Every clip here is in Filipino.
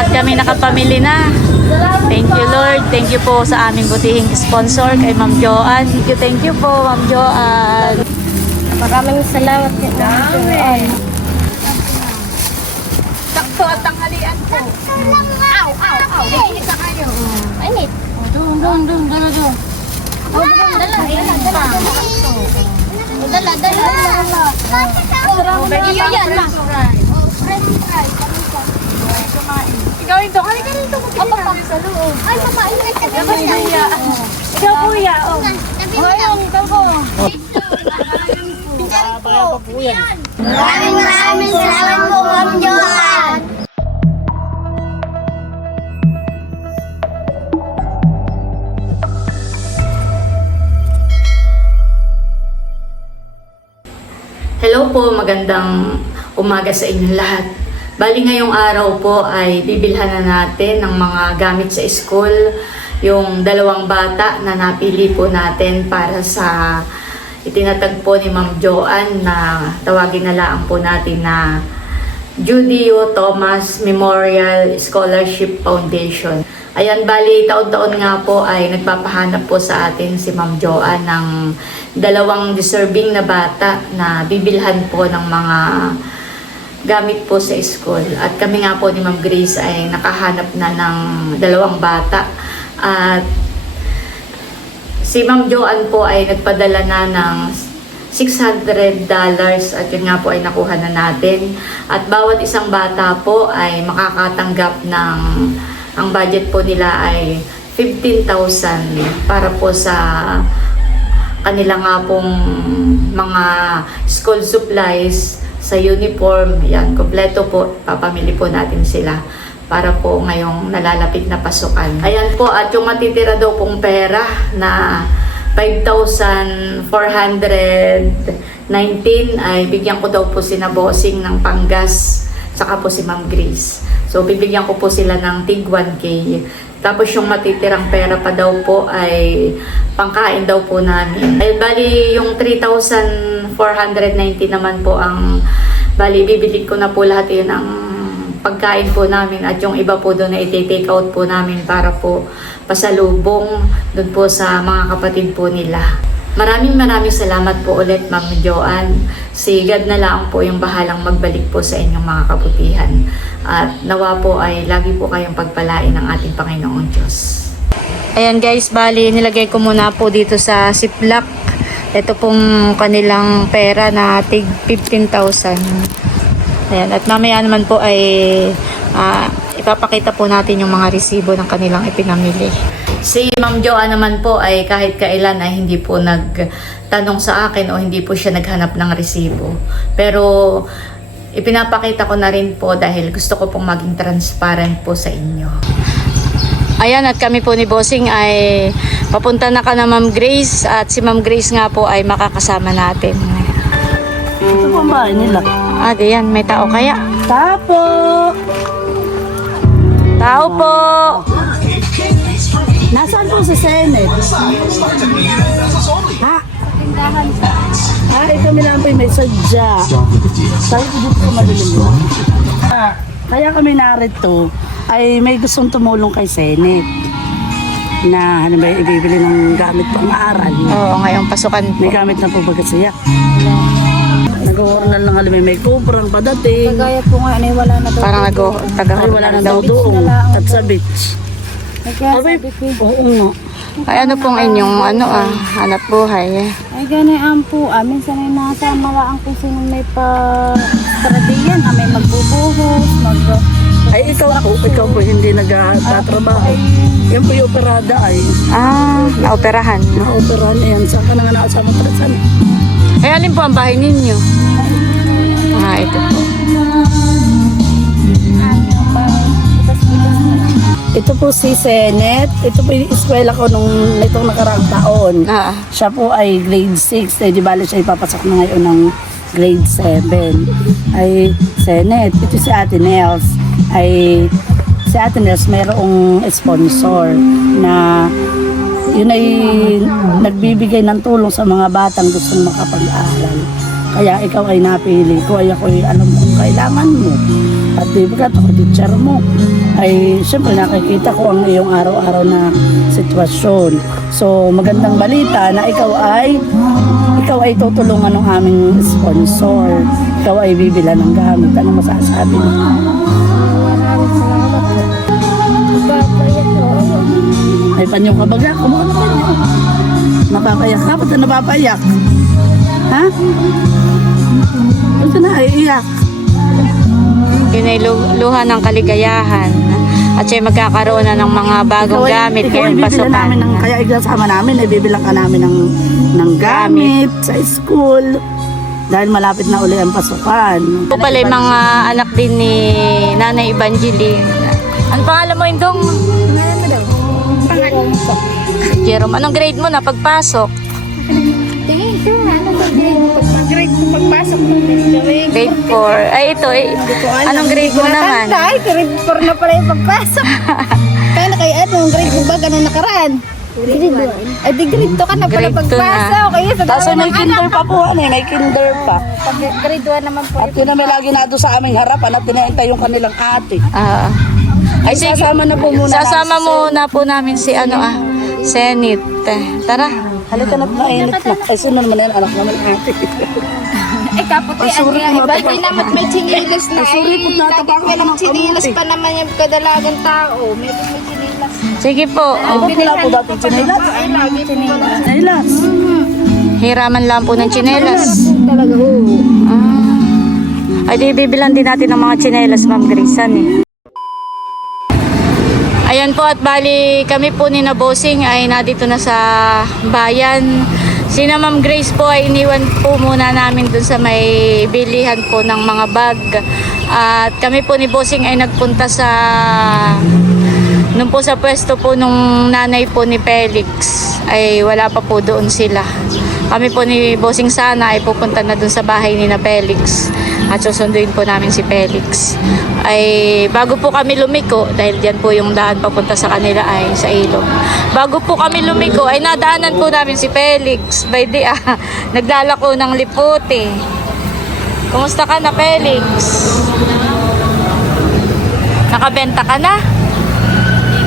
at kami nakapamili na. Thank you Lord. Thank you po sa aming butihing sponsor kay Ma'am Joanne. Thank you po Ma'am Joanne. Maraming salamat kay Ma'am Joanne. Sakto at tanghalian po. Ow, ow, ow. Mainit ka kayo. Mainit. Doon. Dala. Iyo yan, ma. Ikaw ito. Halika rito. Magkita kami sa loob. Ay, mamainit ka naman. Ikaw kuya. Ayun, ikaw ko. Maraming salamat po, Ma'am Joanne. Hello po, magandang umaga sa inyong lahat. Bali ngayong araw po ay bibilhan na natin ng mga gamit sa school, yung dalawang bata na napili po natin para sa itinatag po ni Ma'am Joanne na tawagin na lang po natin na Judio Thomas Memorial Scholarship Foundation. Ayan, bali taon-taon nga po ay nagpapahanap po sa atin si Ma'am Joanne ng dalawang deserving na bata na bibilhan po ng mga gamit po sa school. At kami nga po ni Ma'am Grace ay nakahanap na ng dalawang bata. At si Ma'am Joanne po ay nagpadala na ng $600 at yun nga po ay nakuha na natin. At bawat isang bata po ay makakatanggap ng, ang budget po nila ay 15,000 para po sa kanila nga pong mga school supplies, sa uniform. Yan, kompleto po. Papamili po natin sila para po ngayong nalalapit na pasukan. Ayan po, at yung matitira daw pong pera na 5,419 ay bigyan ko daw po si na bossing ng panggas, saka po si Ma'am Grace. So bibigyan ko po sila ng tig 1K. Tapos yung matitirang pera pa daw po ay pangkain daw po namin. Ay bali yung 3,490 naman po ang bali bibili ko na po lahat yun ang pagkain po namin, at yung iba po doon na i-take out po namin para po pasalubong doon po sa mga kapatid po nila. Maraming salamat po ulit Ma'am Joanne. Si God na lang po yung bahalang magbalik po sa inyong mga kabutihan. At nawa po ay lagi po kayong pagpalain ng ating Panginoong Diyos. Ayan guys, bali nilagay ko muna po dito sa Ziploc. Ito pong kanilang pera na tig 15,000. Ayan, at mamaya naman po ay ipapakita po natin yung mga resibo ng kanilang ipinamili. Si Ma'am Joanne naman po ay kahit kailan ay hindi po nagtanong sa akin o hindi po siya naghanap ng resibo. Pero ipinapakita ko na rin po dahil gusto ko pong maging transparent po sa inyo. Ayan, at kami po ni Bossing ay papunta na ka na Ma'am Grace, at si Ma'am Grace nga po ay makakasama natin. Ito po ang bahay nila. Diyan, may tao kaya? Tapo! Tao po! Nasaan po si Senate? Ha? Ito minampay may sadya. Tayo po dito madilim yun. Kaya kami narito ay may gustong tumulong kay Senate na ano ba ibibili ng gamit pang-aaral. Oo, ngayong pasukan po. May gamit na po ba kasi yan? Nag-oornal lang alam may kubrang padating. Kagaya po nga, wala na daw. Parang Ay wala nang daw doon at sa beach. Nagkasabi ko. Oo nga. Ay, ano pong inyong hanap buhay? Ay, ganyan po. Minsan ay nasa malaan kung sino may pa-tradiyan. May magbubuhos, Ay ikaw po hindi nagtatrabaho. Yan po yung operada ay. Naoperahan. Na-operahan yan. Saan ka na nga nakasama pa saan? Ay, alin po ang bahay ninyo? Ito po. Ito po si Senet. Ito po yung eskwela ko nung itong nakaraang taon. Siya po ay grade 6. Di bali siya ipapasok na ngayon ng grade 7. Ay Senet. Ito si Ate Nels. Ay si Ate Nels mayroong sponsor na yun ay nagbibigay ng tulong sa mga batang gustong makapag-aral. Kaya ikaw ay napili ko. Ay ako ay alam kung kailangan mo. At dibagat ako, teacher mo. Ay, syempre nakikita ko ang iyong araw-araw na sitwasyon. So, magandang balita na ikaw ay tutulungan ng aming sponsor. Ikaw ay bibila ng gamit. Ano masasabi mo? Maraming salamat po. Papayak po ako. Ay, panyong kabaga. Kumuha na panyo. Napapayak ka? Ba't na napapayak? Ha? Ba't na naiiyak? Yun ay luha ng kaligayahan. At siya magkakaroon na ng mga bagong gamit ikaw ay ngayong bibila pasukan. namin ng, kaya igasama namin, ay bibilang ka namin ng gamit sa school. Dahil malapit na uli ang pasukan. Ito pala yung mga anak din ni Nanay Evangeline. Ano pangalan mo, Indong? Jerome. Anong grade mo na pagpasok? Tingin ko, ano ba grade mo pagpasok mo? Grade 4. Ay, ito. Anong grade mo naman? Ay, grade 4 na pala yung pagpasok. Kaya na kayo, anong grade mo ba ganun nakaraan? Grade 1. Ay, di grade 2 ka na pala Grade 2 na. pagpasok. Kaya sa Tapos dalawa may ng kinder anak. pa po, may kinder pa. Grade 1 naman po. At yun na may lagi na doon sa aming harapan at tinahintay yung kanilang ate. Ay, sige. Sasama na po muna Sasama namin si muna po namin si Senit. Tara. Halika na't mainit na. Ay, sino naman yan, anak naman ate. Ay, kaputi, Ay, sorry, ang mga iba, di naman may chinilas na. Ay, sorry, pag natapakan ka ng Chinilas kamuti. pa naman yung kadalagang tao. May chinilas. Sige po. Ay, wala po dati chinelas. Ay, lagi chinilas. Chinelas. Hiraman lang po ng tsinelas. Talaga, oo. Ay, di bibilan din natin ng mga tsinelas, Ma'am Grace. Ayan po, at bali kami po ni Nabosing ay nadito na sa bayan. Sina Ma'am Grace po ay iniwan po muna namin dun sa may bilihan po ng mga bag. At kami po ni Bossing ay nagpunta nung po sa pwesto po nung nanay po ni Felix ay wala pa po doon sila. Kami po ni Bossing sana ay pupunta na dun sa bahay ni na Felix at susunduin po namin si Felix. Ay bago po kami lumiko, dahil diyan po yung daan papunta sa kanila ay sa ilog. Bago po kami lumiko ay nadaanan po namin si Felix. By the naglalako ng lipote. Kumusta ka na, Felix? Nakabenta ka na?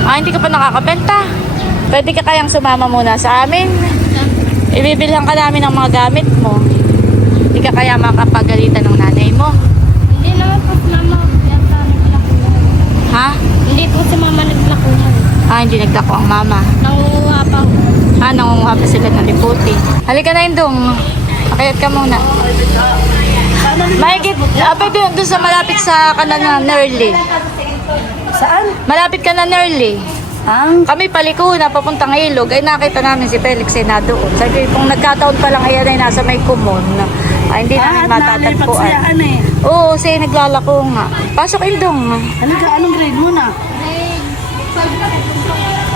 Hindi ka pa nakakabenta. Pwede ka kayang sumama muna sa amin. Ibibilhan ka namin ng mga gamit mo. Hindi ka kaya makapagalitan ng nanay mo. Hindi naman po si mama yata naglakuhan. Ha? Hindi po si mama naglakuhan. Hindi naglako ang mama. Nangunguha pa po. Nangunguha pa sila ng liputi. Halika na, Indong. Akayat ka muna. Mahigit, pwede doon sa malapit sa kanan na Nerly. Saan? Malapit ka na Nerly. Kami paliko na papuntang ilog ay nakita namin si Felix ay nadoon. Sabi kung nagkataon pa lang ayan ay nasa may kumon. Hindi namin matatagpuan. Oo, siya naglalako nga. Pasok, Indong. Halika, anong grade mo na?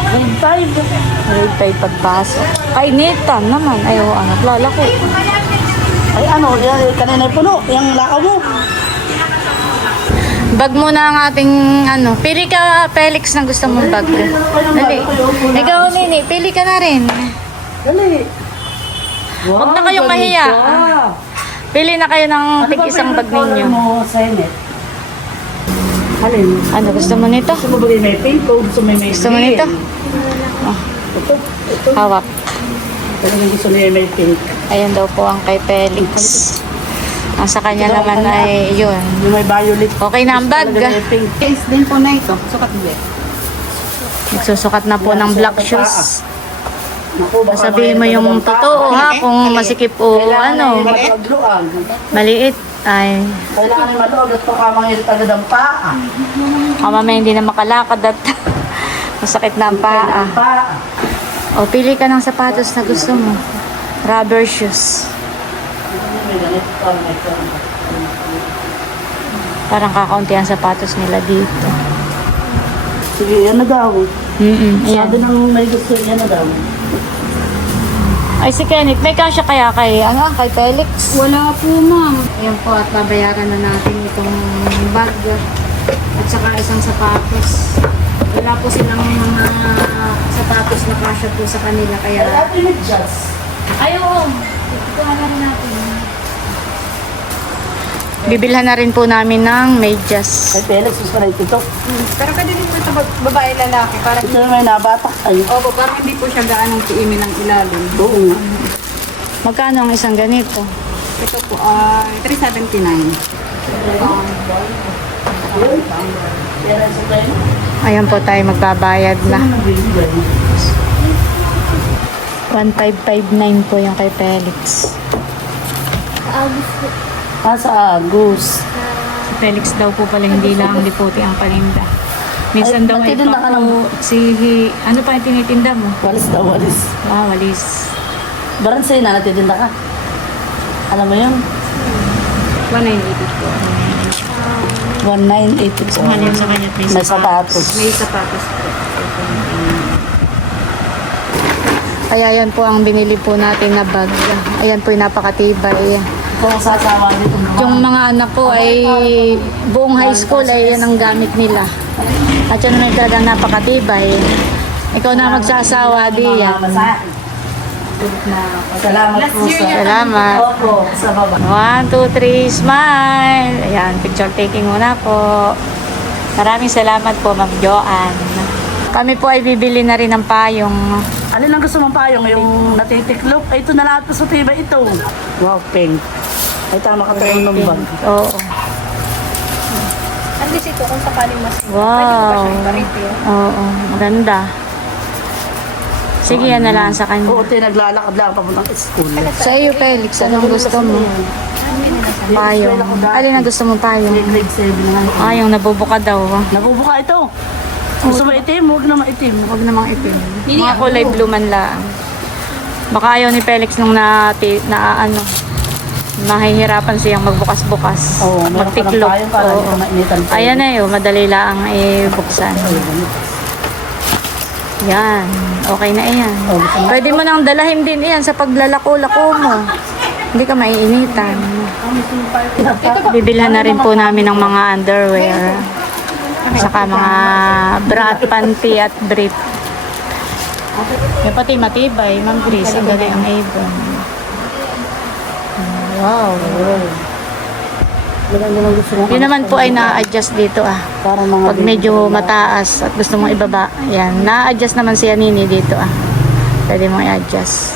Grade 5. Grade 5 pagpasok. Kainitan naman. Ay, oo, naglalako. Ay ano, kanina puno, yung lakaw mo. Bag mo na ang ating pili ka, Felix, na gusto mong bag. Dali. Ikaw, Nini, pili ka na rin. Dali. Huwag na kayong mahiya. Pili na kayo ng tig-isang bag ninyo. Ano mo, Senate? Alin? Ano, gusto mo nito? Gusto mo ba yung may pink o gusto mo yung may Gusto mo green? nito? Ito. Hawak. Talagang gusto niya yung may pink. Ayan daw po ang kay Felix. Ang sa kanya naman ay yun. Yung may violet. Okay na ang bag. Talagang may pink. Case din po na ito. Sukat mo Nagsusukat na po ng black shoes. Naku, baka Sabihin mo yung totoo ha, kung masikip o Kailangan ay magluag. maliit. Ay, Kailangan ay maluag at pakamangil agad ang paa. mamaya hindi na makalakad at masakit na ang paa. Ang paa. O, pili ka ng sapatos na gusto mo. Rubber shoes. May ganito pa, may ganito. Parang kakaunti ang sapatos nila dito. Sige, yan na daw. Ayan. Sabi nang may gusto yan na daw. Ay, si Kenneth, may kasya kaya kay Felix? Wala po, ma'am. Ayan po, at babayaran na natin itong bag at saka isang sapatos. Wala po silang mga sapatos na kasya po sa kanila, kaya... Ate Medyas. Ay, oo. Itutuhan na rin natin. Bibilhan na rin po namin ng medyas. Ay, Felix, gusto na ito. Pero pwede din po ito babae lalaki. Para Ito na may nabatak. Ay, opo, parang hindi po siya gaanong tiimin ng ilalim. oo nga. Magkano ang isang ganito? Ito po ay 379. Yan, sa tayo. Ayan po tayo magbabayad na. 1559 po yung kay Felix. Sa Agus. Si Felix daw po pala hindi lang liputi ang paninda. Minsan Ay, daw ay nagtitinda ka po ano pa yung tinitinda mo? Walis daw, walis. Ah, walis. Baran sa'yo na, natitinda ka. Alam mo yun? 1980 po. 1980 po. Ano yun sa kanya? May sapatos. May sapatos po. Kaya yan po ang binili po natin na bag. Ayan po yung napakatibay. Kung sasawa dito. Yung mga anak ko ay buong high school ay yan ang gamit nila. At yun may talagang napakatibay. Ikaw na magsasawa, Dia. Salamat po sa... Salamat. Opo, sa baba. 1, 2, 3, smile. Ayan, picture taking muna po. Maraming salamat po, Ma'am Joanne. Kami po ay bibili na rin ng payong. Alin ang gusto mong payong? Yung natitiklop? Ay, ito na lahat po sa tiba ito. Wow, pink. Ay, tama ka tayo ng bag. Oo. At least ito, kung sakaling mas Wow. pwede ko pa siyang i-refill. Oo, maganda. Sige, yan na lang sa kanya. Oo, ito naglalakad lang papuntang school. Sa iyo, Felix, anong gusto mo? Payong. Alin ang gusto mo payong? Grade 7 na nga. Ah, yung nabubuka daw. Nabubuka ito. Gusto mo itim? Huwag na maitim. Huwag namang itim. Mga kulay blue man lang. Baka ayaw ni Felix nung mahihirapan siyang magbukas-bukas. Oo, meron ka ng magtiklop. payong para hindi ka mainitan. Ayan na yun, madali lang ibuksan. Yan, okay na yan. Pwede mo nang dalahin din yan sa paglalako-lako mo. Hindi ka maiinitan. Bibilhan na rin po namin ng mga underwear. Saka mga bra at panty at brief. Yung pati matibay, Ma'am Chris, ang ganda yung Avon. Wow. Maganda lang gusto mo. Yun naman po ay na-adjust dito ah. Para mga Pag medyo mataas at gusto mong ibaba, yan, na-adjust naman si Nini dito ah. Pwede mong i-adjust.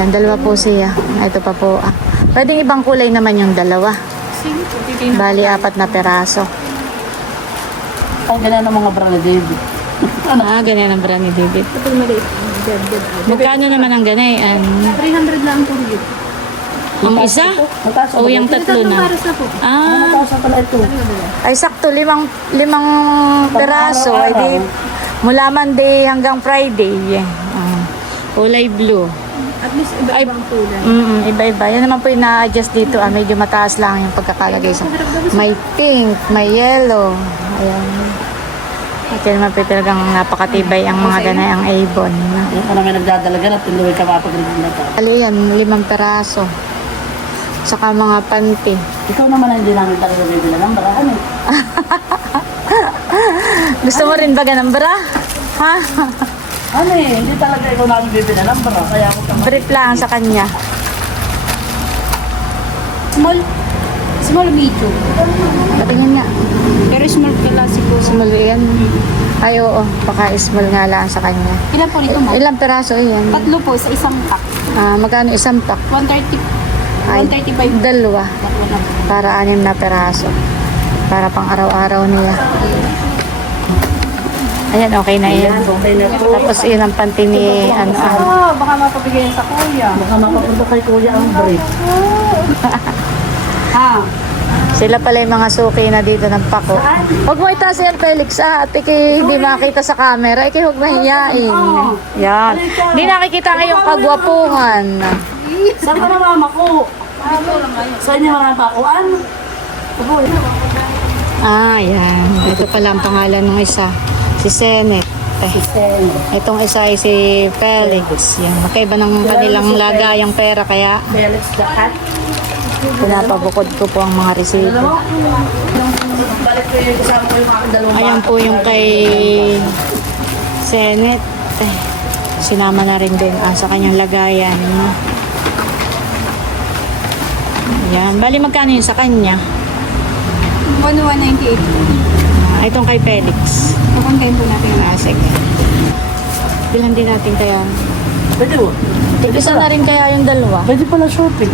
Yan, dalawa po siya. Ito pa po ah. Pwedeng ibang kulay naman yung dalawa. Bali, 4 na peraso. Ang ganda ng mga bra ni David. Ah, ganyan ang brand ni David. Magkano naman ang ganayan? 300 lang po dito. Ang isa? Mataas O yung tatlo na? Pares na po. Ah, Mataas na pala ito. ay sakto, limang peraso. Ay di, mula Monday hanggang Friday. Ah, kulay blue. At least iba-ibang kulay. Iba-iba. Yan naman po yung na-adjust dito. Ah, medyo mataas lang yung pagkakalagay sa... May pink, may yellow. Ayan. At yan naman po talagang napakatibay ang mga ganay ang Avon. Yung ka namin nagdadalagan at tinuwi ka mapag-review na to. Ali yan, 5 peraso. Saka mga panty. Ikaw naman ang hindi namin talaga bibila ng barahan eh. Gusto mo rin ba ng bra? Ha? Ano eh, hindi talaga ikaw namin bibila ng bara. Kaya ako kang Brief lang sa kanya. Small medium. Patingin nga. Pero small classic po. Small yan. Ay, oo. Baka small nga lang sa kanya. Ilan po nito mo? Ilang peraso yan? Tatlo po sa isang pack. Ah, magkano isang pack? 130. Ay, 135. dalawa. Para 6 na peraso. Para pang araw-araw niya. Ayan, okay na yan. okay na po. Tapos yun ang panty ni Baka mapapigay sa kuya. Baka mapapunta kay kuya ang brief. Ha? Sila pala yung mga suki na dito ng pako. Huwag mo itaas yan, Felix, ah. At iki hindi makita sa camera. Iki huwag mahiyain. Yan. Hindi nakikita ngayong kagwapuhan. Saan ka na mama ko? Saan niya mga pakuan? Ah, yan. Ito pala ang pangalan ng isa. Si Senet. Itong isa ay si Felix. Yan. Magkaiba ng kanilang lagayang pera kaya Felix lahat. pinapabukod ko po ang mga resito. Balik ko yung kasama ko yung aking dalawang Ayan po yung kay Senet. Sinama na rin din sa kanyang lagayan. Yan. Bali, magkano yun sa kanya? 198. Itong kay Felix. Kakontayin po natin. Sige. Bilhan din natin kaya. Pwede mo. Isa na rin kaya yung dalawa. Pwede pala shopping.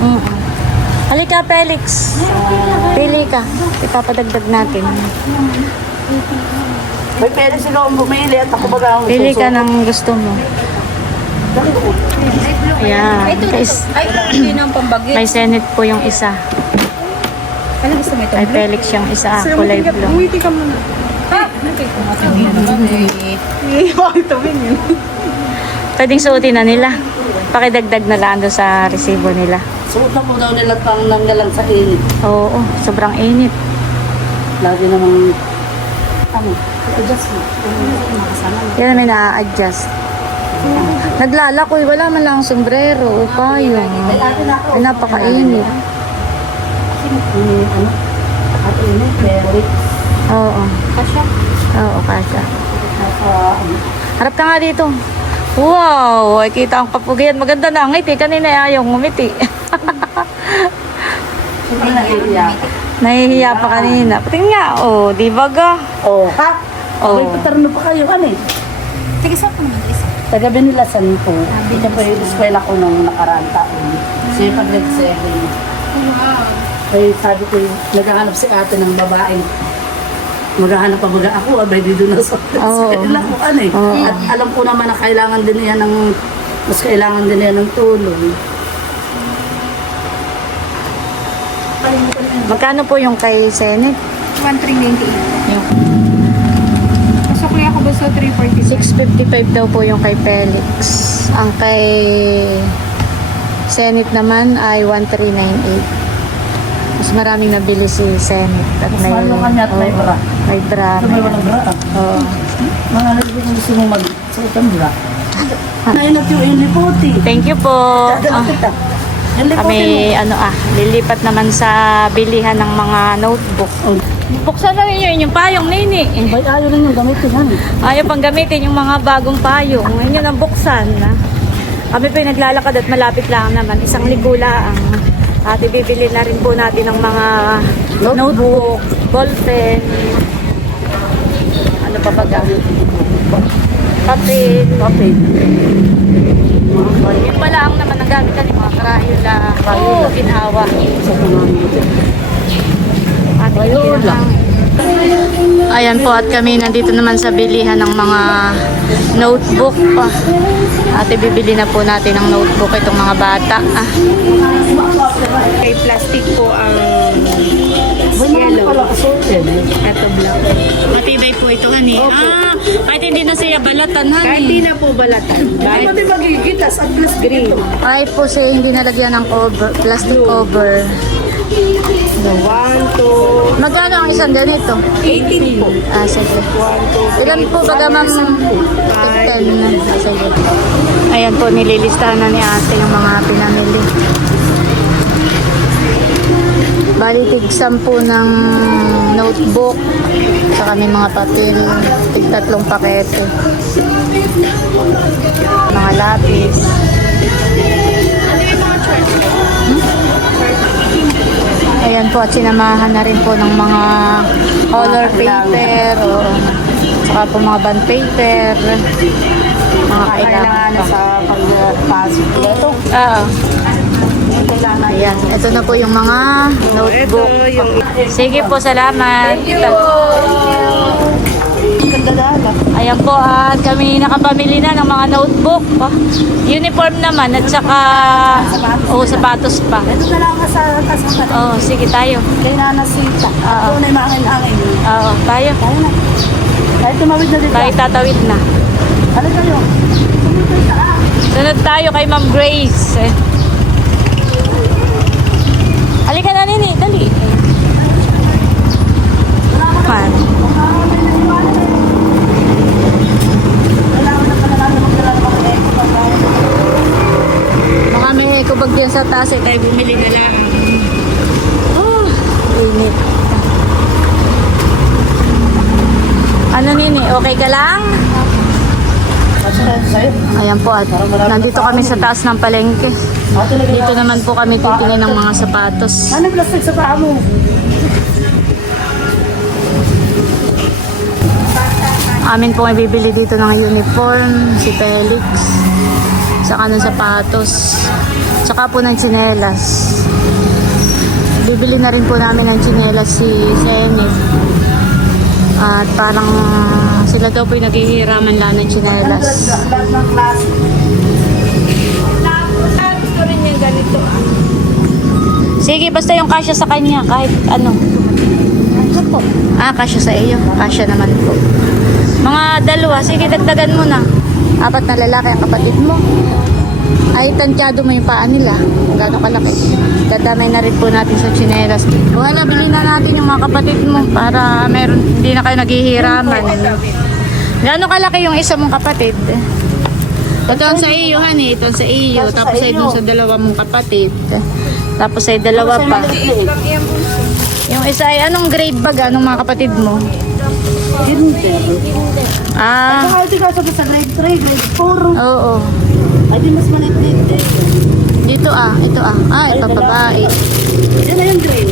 Halika, Felix. Pili ka. Ipapadagdag natin. May pwede sila akong bumili at ako baga ang Pili ka ng gusto mo. Ayan. Guys, Hindi nang pambagit. kay Senate po yung isa. Ano gusto mo ito? Kay Felix yung isa. Kulay blue. Umiti ka muna. Pwedeng suotin na nila. Pakidagdag na lang doon sa resibo nila. Suot na po daw nila pang nanggalang sa init. Oo, sobrang init. Lagi namang adjust mo. Yan may na-adjust. Naglalakoy, wala man lang sombrero o payong. Ay, napakainit. At init, meron. Oo. Kasya. Oo, kasha. Harap ka nga dito. Wow! Ay, kita ang kapugian. Maganda na ang ngiti. Kanina ay ayaw ngumiti. Hindi na iiyak. Nahihiya pa kanina. Patingin nga. Oh, di ba ga? Oh, ha? Oh. May paterno pa kayo, ano eh? Sige, saan ko naman isa? Taga Binilasan po. Ito po yung eskwela ko nung nakaraan taon. Kasi pag nag-7. Wow. Ay sabi ko, naghahanap si ate ng babae. Maghahanap pa baga ako, abay dito na sa eskwela ko, ano eh. Oo. At alam ko naman na kailangan din niya ng, mas kailangan din niya ng tulong. Magkano po yung kay Senate? 1398. Yung Pasok niya ako ba sa 346? 655 daw po yung kay Felix. Ang kay Senate naman ay 1398. Mas maraming nabili si Senate. At Mas mahal yung kanya at may bra. May bra. Ito may walang bra. Oo. Mga nalibig kung gusto mong mag-suot ang bra. Nainat yung iniputi. Thank you po. Dadala kita. Iniputi mo. Kami lilipat naman sa bilihan ng mga notebook. Oh. Buksan na rin yun yung payong, Nini. Bay, ayaw lang yung gamitin, han. Ayaw pang gamitin yung mga bagong payong. Ngayon ang buksan. Kami pa yung naglalakad at malapit lang naman. Isang ligo lang. At ibibili na rin po natin ng mga notebook, ballpen. Ano pa ba gamit? Papel. Okay. Yung pala ang naman ang gamit yung mga Crayola. Oo, ginhawa. Sa pangalan. At ayan po, at kami nandito naman sa bilihan ng mga notebook. At ibibili na po natin ng notebook itong mga bata. Kay plastic po ang Yellow. ito black. Matibay po ito, honey. Kahit hindi na siya balatan, Kahit di na po balatan. Ay, pati magigitas at plus green. Ay po siya hindi nalagyan ng cover, plastic cover. The 1, 2, Magkano ang isang ganito? 18 po. Sige. 1, 2, Ilan po baga ma'am? 10. Sige. Ayan po, nililistahan na ni ate yung mga pinamili. Bali, tig-10 ng notebook. Saka may mga papel. Tig-3 pakete. Mga lapis. Ayan po, at sinamahan na rin po ng mga color paper. O, saka po mga bond paper. Mga kailangan pa. sa pagpasok. Ito. Oo. Ayan, ito na po yung mga notebook. Sige po, salamat. Ayan po, at kami nakapamili na ng mga notebook. Uniform naman, at saka sapatos pa. Ito na lang sa kasama. Oh, sige tayo. Kay Nana Sita. Oo. Doon ay maangin-angin. Oo, tayo. Tayo na. Kahit tumawid na dito. Tayo tatawid na. Ano kayo? Sunod tayo kay Ma'am Grace. Halika na, Nini. Dali. Man. Baka may eco bag dyan sa taas eh. Tayo bumili na lang. Oh, init. Ano, Nini? Okay ka lang? Sa'yo. Ayan po, at nandito kami sa taas ng palengke. Dito naman po kami titingin ng mga sapatos. Ano plastic sa paa mo? Amin po ay bibili dito ng uniform, si Felix. Saka ng sapatos. Saka po ng tsinelas. Bibili na rin po namin ng tsinelas si Zenith. At parang sila daw po yung naghihiraman lang ng tsinelas. Lahat ng klase. Gusto rin yung ganito ah. Sige, basta yung kasya sa kanya, kahit ano. Ano po? Kasya sa iyo. Kasya naman po. Mga dalawa, sige, dagdagan mo na. 4 na lalaki ang kapatid mo. Ay, tansyado mo yung paa nila. Kung gano'ng kalaki. Dadamay na rin po natin sa tsinelas. Wala, bilhin na natin yung mga kapatid mo para meron, hindi na kayo naghihiraman. Gano'ng kalaki yung isa mong kapatid? Ito ang sa iyo, honey. Ito ang sa iyo. Tapos ay dun sa dalawa mong kapatid. Tapos ay dalawa pa. Yung isa ay anong grade bag? Anong mga kapatid mo? Hindi. Ah, Saka ito ka sa grade 3, grade 4. oo. Ay, di mas maliit eh. Ito ito ito babae. Yan na yung green.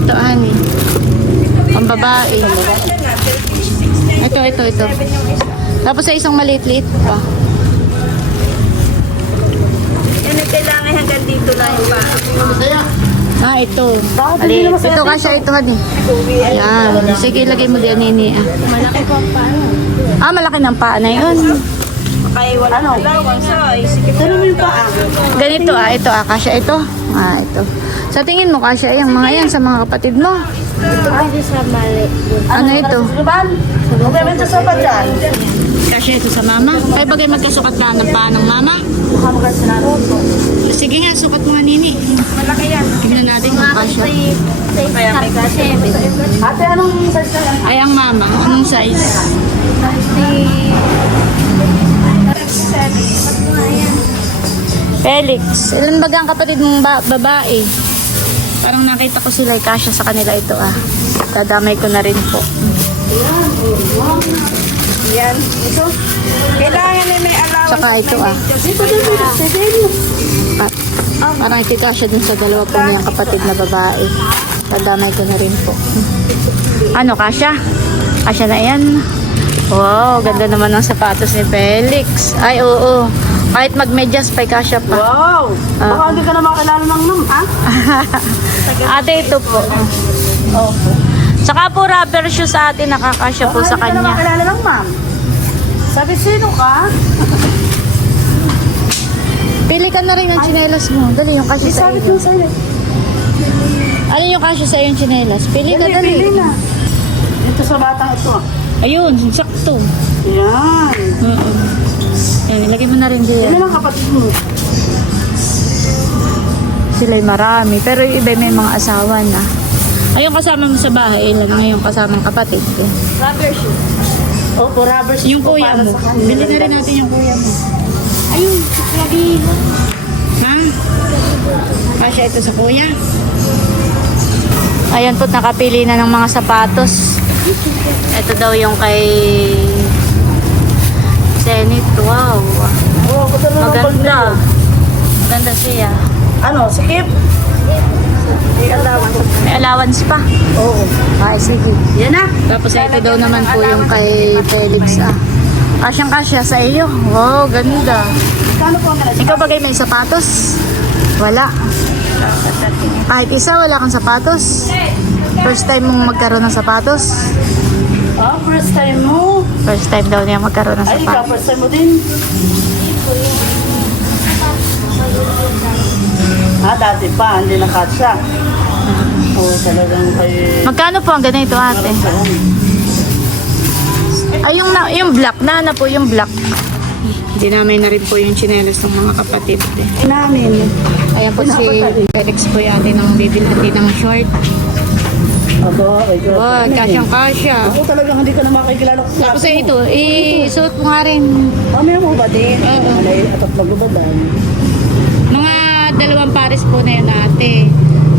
Ito honey. Ang babae. Ito. Tapos sa isang maliit-liit pa. Yan ay kailangan hanggang dito lang yung paa. Ito. Maliit. Ito kasya ito honey. Ayan. Sige, lagay mo diyan nini. Malaki po ang paa. Malaki ng paa na yun. Kaya wala dalawang size. Ano mo yung paa? Ganito ito kasya ito. Ito. Sa tingin mo kasya yung mga yan sa mga kapatid mo. Ito kasi sa mali. Ano ito? Ruban? Huwag sa sopa dyan. Kasya ito sa mama. Kaya bagay magkasukat lang ng paa ng mama. Mukha mo kasi sinaro. Sige nga, sukat mo nga nini. Malaki yan. Tignan natin kung kasya. Kaya may kasi. Ate, anong size ka yan? Ay, ang mama. Anong size? Felix, ilan ba ang kapatid mong babae? Parang nakita ko sila kasya sa kanila ito Dadamay ko na rin po. Yan. Ito. Kailangan na may allowance. Tsaka ito Parang ito kasya din sa dalawa po niyang kapatid na babae. Dadamay ko na rin po. Ano, kasya? Kasya na yan. Wow, ganda naman ng sapatos ni Felix. Ay, oo. Kahit magmedyas pa, kasya pa. Wow! Baka hindi ka na makilala ng nam, ha? Ate, ito po. Opo. Saka po rubber shoes sa atin, nakakasya po sa Baka hindi ka na kanya. makilala ng ma'am. Sabi, sino ka? Pili ka na rin ng tsinelas mo. Dali yung kasya sa Sabi iyo. ko sa'yo. Ano yung kasya sa yung tsinelas? Pili ka, Pili dali. na. Dito sa batang ito. Ayun, sakto. Yan. Yan, ilagay mo na rin Yan diyan. lang kapatid mo. Sila'y marami. Pero yung iba may mga asawa na. Ayun kasama mo sa bahay, ilan ang yung kasamang kapatid. Rubber shoe. Opo, rubber shoes Yung po kuya para mo. sa kanila. Bili na rin natin yung kuya mo. Ayun. Lagi. Ha? Kasya ito sa kuya. Ayan po, nakapili na ng mga sapatos. Ito daw yung kay Zenith. Wow. Oo, gusto na ng Maganda. Maganda siya. Ano, sikip? May allowance. May allowance pa. Oo. Ay, sige. Yan na. Tapos ito daw naman po yung kay Felix. Kasyang-kasya sa iyo. Wow, ganda. Kano po ang nalagay? Ikaw bagay may sapatos? Wala. Kahit isa, wala kang sapatos. First time mong magkaroon ng sapatos. Oh, first time mo. First time daw niya magkaroon ng Ay, ikaw, sapatos. first time mo din. Dati pa, hindi nakasya. Oo, talagang kay... Magkano po ang ganito ate? Ay, yung black na po yung black. Dinamay na rin po yung tsinelas ng mga kapatid. Namin. Ayan po si Felix po yung ate ng bibilati ng short. Aba, ay, Wow, kasyang-kasya. Ako talagang hindi ka na makikilala ko. Tapos ito, isuot mo nga rin. May mo ba din? Oo. Malay at magbabadan. Mga 2 pares po na yun ate.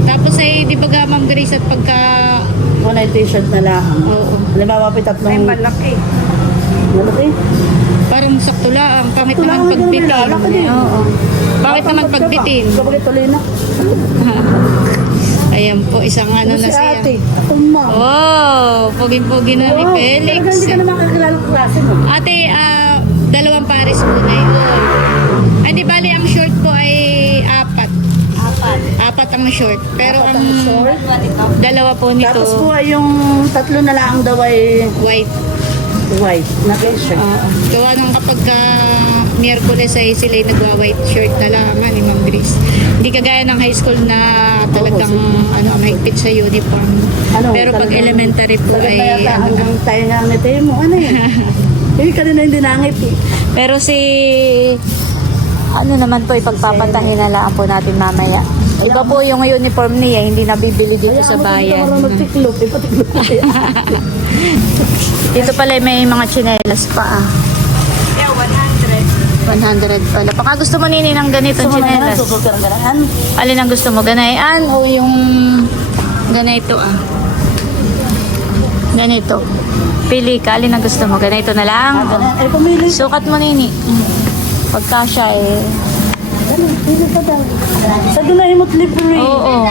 Tapos di ba Ma'am Grace at pagka... One night t-shirt na lang. Oo. Halimbawa, may tatlong... Ay, malaki. Malaki? Para parang sakto lang. Pangit Sakto lang, naman pagbitin. hanggang lalaki din. Oo. Pangit naman pagbitin. Kapag tuloy na. Ayan po, isang ano na Si siya. ate, ako ma. Wow, pogi-pogi na ni Wow, Felix. talaga hindi ka naman kakilala ng klase mo. Ate, dalawang pares po na yun. Ay, di bali, ang short po ay apat. Apat ang short. Pero ang dalawa po nito, Tapos po ay yung tatlo na lang daw ay white. white na t-shirt. Gawa nung kapag Miyerkules ay sila nagwa-white shirt na lang ni Ma'am Grace. Hindi kagaya ng high school na talagang mahigpit sa uniform. Pero pag elementary po Talagang ay yata hanggang tayo nga ngiti mo. Ano yan? Hindi ka rin hindi nangiti. Pero si naman po ipagpapantahin na lang po natin mamaya. Iba po yung uniform niya, hindi nabibili dito sa bayan. Hindi ka magtiklop. Ipatiklop ko yan. Dito pala may mga tsinelas pa. 100 pala. Baka gusto mo nini ng ganitong tsinelas. Susukarang-garaan. Alin ang gusto mo? Ganayan o yung ganito Ganito. Pili ka. Alin ang gusto mo? Ganito na lang. Ay, pumili. Sukat mo nini. Pagka siya Pili pa daw. Sa ginay mo't libre. Oo.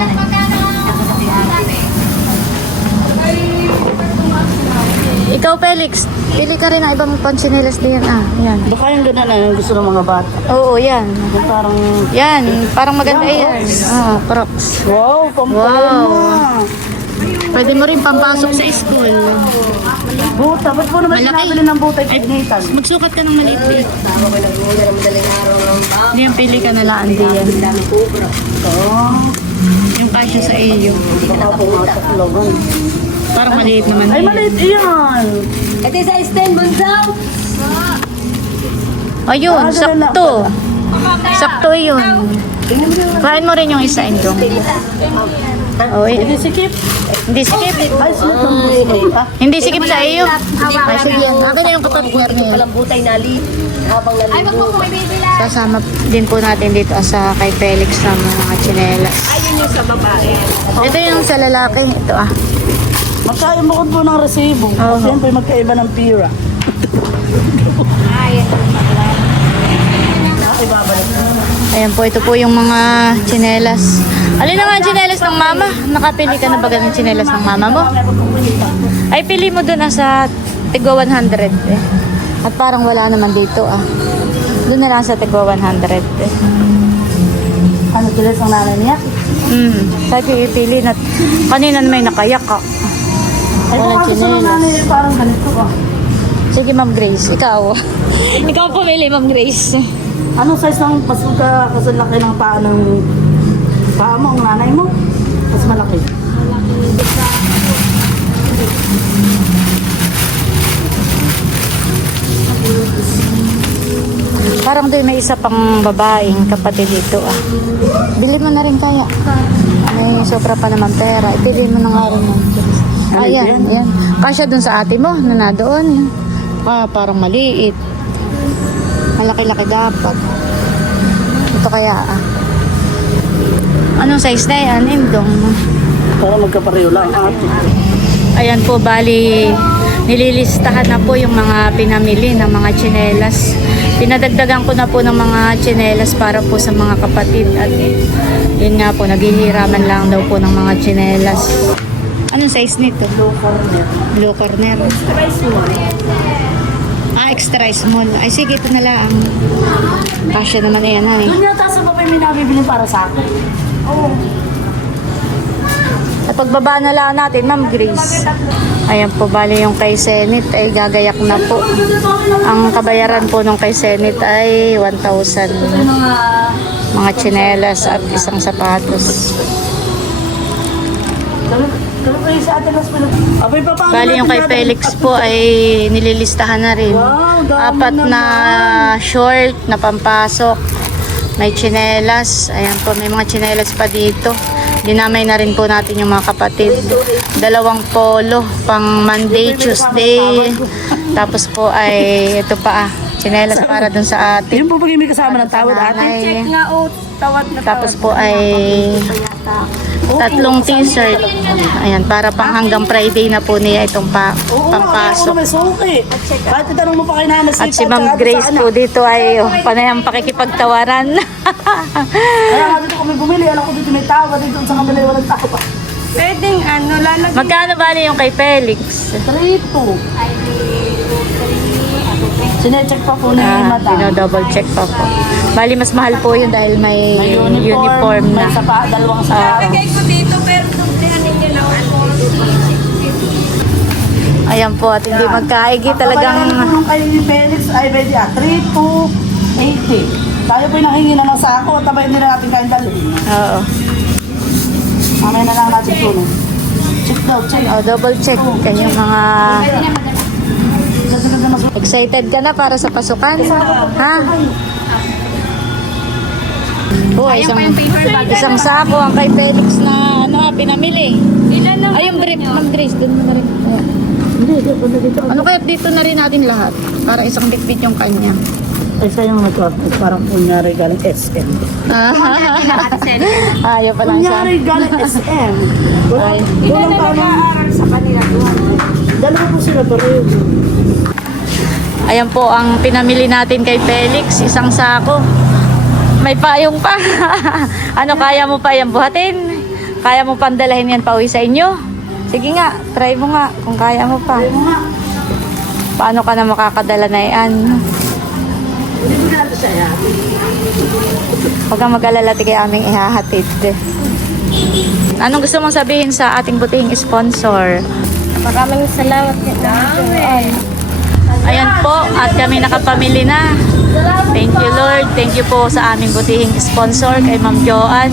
Ikaw, Felix, pili ka rin ng ibang pansinelas din. Yan. Baka yung gano'n na yung gusto ng mga bata. Oo, yan. Yung parang, Yan, parang maganda yan. Crocs. wow, pampalin na. Pwede mo rin pampasok sa school. Buta, ba't po naman Malaki. sinabili ng buta yung pignitan? Magsukat ka ng maliit. Hindi, ang pili ka na lang, di yan. Yung kasya sa iyo. Baka pumasok logon. Parang maliit naman. Ay, din. maliit iyan. Ito sa stand, Bunsaw. Ayun, sakto. Sakto yun. Kain mo rin yung isa, Indong. Oh, Hindi sikip. hindi sikip. Ay, silip ng buta. Hindi sikip sa iyo. Ay, sige yan. Akin na yung kapatner niya. Butay nali. Habang nali. Ay, wag mo kung may bibila. Sasama din po natin dito sa kay Felix ng mga tsinelas. Ayun yung sa babae. Ito yung sa lalaki. Ito Magkaya mo po ng resibo. Oo. Siyempre magkaiba ng pira. Ibabalik mo. Ayan po, ito po yung mga tsinelas. Alin na nga ang tsinelas ng mama? Nakapili ka na ba ng tsinelas ng mama mo? Ay, pili mo dun sa Tigwa 100 eh. At parang wala naman dito Doon na lang sa Tigwa 100 eh. Ano sila sa nanay niya? Kahit yung ipili na kanina may nakayak Ay, Walang baka gusto ng tsinelas. nanay niya parang ganito Sige, Ma'am Grace, ikaw. Ikaw pumili, Ma'am Grace. Anong size ng mas kasalaki ng paa ng paa mo, ang nanay mo? Mas malaki. Parang doon may isa pang babaeng kapatid dito Bilhin mo na rin kaya. May sobra pa naman pera. Ibilhin mo na nga rin yan. Ayan, ayan. Kasya dun sa ate mo na doon. Parang maliit. Malaki-laki dapat. Ito kaya Anong size na yan, Indong? Para magkapareho lang ate. Ayan po, bali, nililistahan na po yung mga pinamili ng mga tsinelas. Pinadagdagan ko na po ng mga tsinelas para po sa mga kapatid. At yun nga po, naghihiraman lang daw po ng mga tsinelas. Anong size nito? Low corner. Low corner. Extra small. Ay, sige, ito na lang. Kasya naman yan, Doon yata sa babae may nabibili para sa akin. Oo. At pagbaba na lang natin, Ma'am Grace. Ayan po, bali yung kay Senit ay gagayak na po. Ang kabayaran po nung kay Senit ay 1,000. Mga tsinelas at isang sapatos. Pero kayo sa atin mas pinag... Abay, paano Bali yung kay natin Felix po ay nililistahan na rin. Wow, dami 4 na short na pampasok. May tsinelas. Ayan po, may mga tsinelas pa dito. Dinamay na rin po natin yung mga kapatid. 2 polo, pang Monday, Tuesday. Tapos po ay ito pa tsinelas para dun sa atin. Yung po pag may kasama ng tawad ate. Nanay. Nga o, tawad na Tapos po ay Tatlong t-shirt. Ayan, para pang hanggang Friday na po niya itong pampasok. May suki. Kahit itanong mo pa kay Nanay At si Ma'am Grace po dito ay panayang pakikipagtawaran. Kaya nga dito kami bumili. Alam ko dito may tawa. Dito sa kabila walang tawa. Pwedeng lalagyan. Magkano bali yung kay Felix? 3-2. Sinecheck pa po ni Madam. Double check pa po. Bali, mas mahal po yun dahil may uniform na. May sapa, dalawang sapa. Lagay ko dito pero tumplihan ninyo lang ako. Ayan po, at hindi magkaigi talagang... Ang kay Felix ay pwede 3-2-80. Tayo po yung nanghingi na ng sako. Tabay hindi na natin kain dali. Oo. Mamaya na lang natin po. Check daw, check. Oh, double check kanyang mga... Excited ka na para sa pasukan? Ha? Oh, isang sako ang kay Felix na pinamili. Ay, yung brief, Ma'am Grace, din mo na rin. Ano kaya dito na rin natin lahat? Para isang bitbit yung kanya. Ay, sayang parang kunyari galing SM. Ayaw pa lang siya. Kunyari galing SM. Ay. Walang Nag-aaral sa kanila doon. Dalawa po sila pareho. Ayan po ang pinamili natin kay Felix, isang sako. May payong pa. Ano, kaya mo pa yan buhatin? Kaya mo pandalahin yan pa uwi sa inyo? Sige nga, try mo nga kung kaya mo pa. Paano ka na makakadala na yan? Huwag kang mag-alala, tigay aming ihahatid. Anong gusto mong sabihin sa ating butihing sponsor? Maraming salamat. Ayan po, at kami nakapamili na. Thank you Lord. Thank you po sa aming butihing sponsor kay Ma'am Joanne.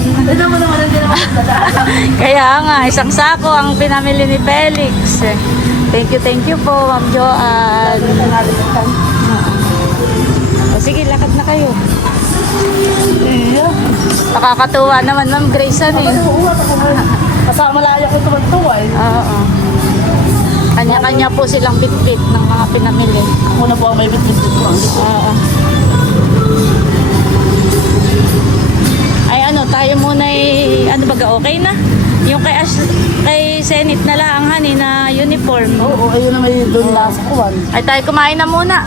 Kaya nga, isang sako ang pinamili ni Felix. Thank you po Ma'am Joanne. O, sige, lakad na kayo. Nakakatuwa naman Ma'am Grace eh. Kasama malaya ko tuwag-tuwa eh. Oo. Kanya-kanya po silang bit-bit ng mga pinamili. Ako na po ang may bit-bit ko. Oo. Ay ano, tayo muna ano baga okay na? Yung kay Senate na lang hani na uniform. Oo, ayun na may doon lasa kuwan. Ay tayo kumain na muna.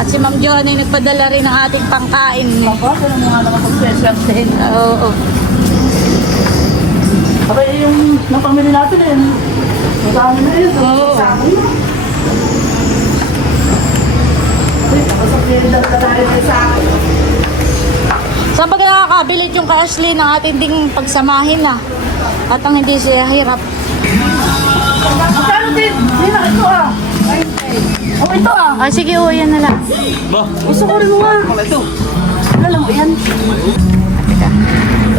At si Ma'am Johan ay nagpadala rin ng ating pangkain. Papa, ganun mga naman pag-special din. Oo. Abay, yung napamili natin eh. Magkano na yun? Oo. Saan ba ka nakakabilit yung ka-Ashley ng ating ding pagsamahin na? At ang hindi siya hirap. Magkano din? Hindi na, ito ah. Oh, ito ah. Ay sige, yan na lang. Gusto ko rin mo nga. Alam mo yan.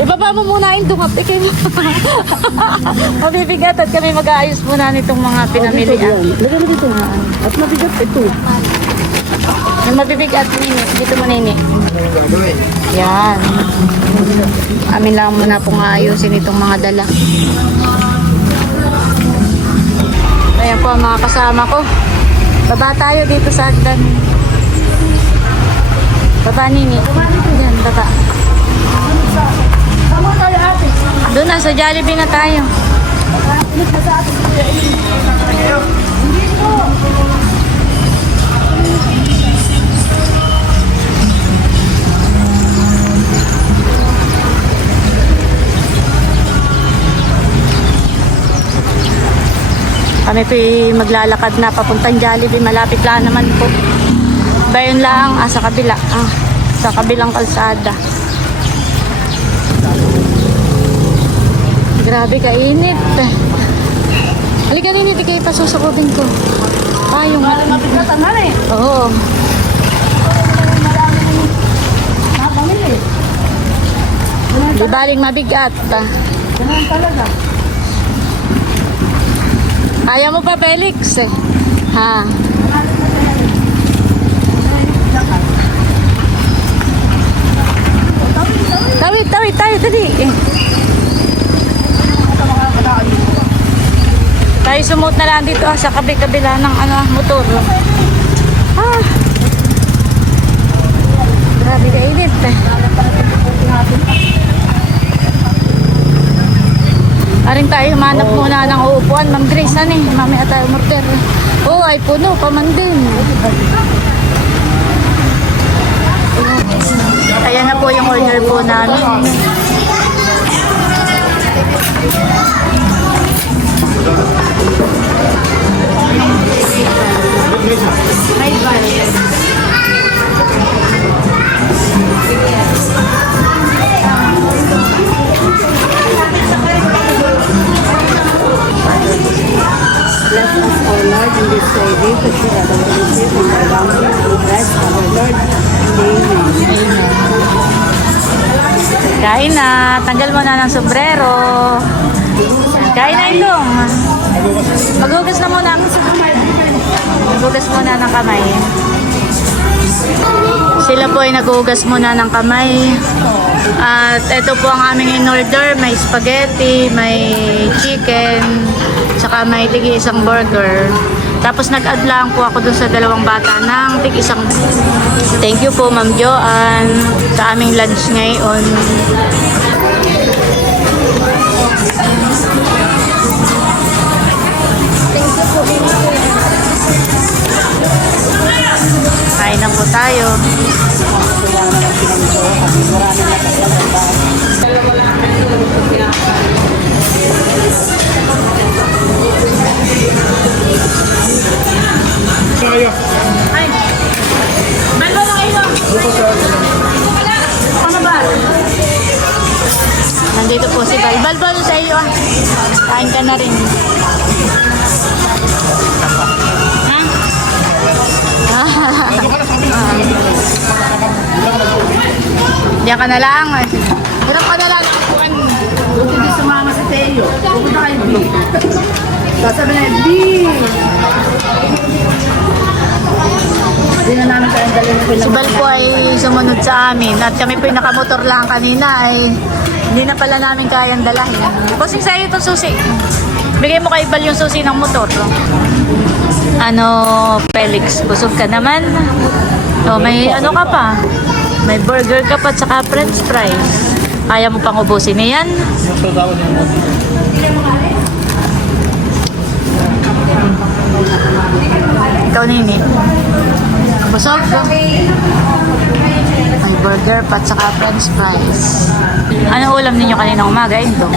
Ibaba mo muna yung dungap. Mabibigat at kami mag-aayos muna nitong mga pinamilian. Lagyan mo dito. At mabigat ito. Yung mabibigat, nini. Dito mo, nini. Yan. Amin lang muna pong aayusin itong mga dala. Ayan po ang mga kasama ko. Baba tayo dito sa hagdan. Baba, nini. Yan, baba. Doon na, sa Jollibee na tayo. Kami po maglalakad na papuntang Jollibee. Malapit lang naman po. Bayon lang, sa kabila. Sa kabilang kalsada. Grabe kainit. Halika ninit, ikay pasusukubin ko. Yung Mabigatan na eh. Oo. Napamili. Di baling mabigat. Ganun talaga. Kaya mo pa, Felix eh. Ha? Tawid tayo, dali eh. Tayo sumot na lang dito sa kabila ng motor. Grabe kainit eh. Aring tayo humanap muna ng uupuan. Ma'am Grace, ano eh? Mamaya tayo umorder. Oo, ay puno pa man din. Ayan na po yung order po namin. Bless us, O Lord, in this day, to share our benefit and our bounty through Christ our Lord. Amen. Kain na. Tanggal mo na ng sombrero. Kain na Indong. Maghugas na muna. Maghugas muna ng kamay. Sila po ay naghugas muna ng kamay. At ito po ang aming in-order. May spaghetti, may chicken, tsaka may tigi isang burger. Tapos nag-add lang po ako dun sa dalawang bata ng tig isang. Thank you po Ma'am Joanne sa aming lunch ngayon. Kain na po tayo. Ay! Balbo na kayo! Ano ba? Nandito po si Bal. Balbo na sa iyo ah. Kain ka na rin. Diyan ka na lang. Hirap ka na lang. Buti din sumama si Teo. Pupunta kayo, B. Sasabi na, B. Hindi na namin kayong dalhin ko Si Bal po ay sumunod sa amin at kami po yung nakamotor lang kanina ay hindi na pala namin kayang dalahin. Kusing sa iyo itong susi. Bigay mo kay Bal yung susi ng motor. Ano, Felix, busog ka naman. O, may ano ka pa? May burger ka pa tsaka french fries. Kaya mo pang ubusin na yan? Ikaw, Nini. Busog? May burger pa tsaka french fries. Ano ulam ninyo kanina umaga? Ito.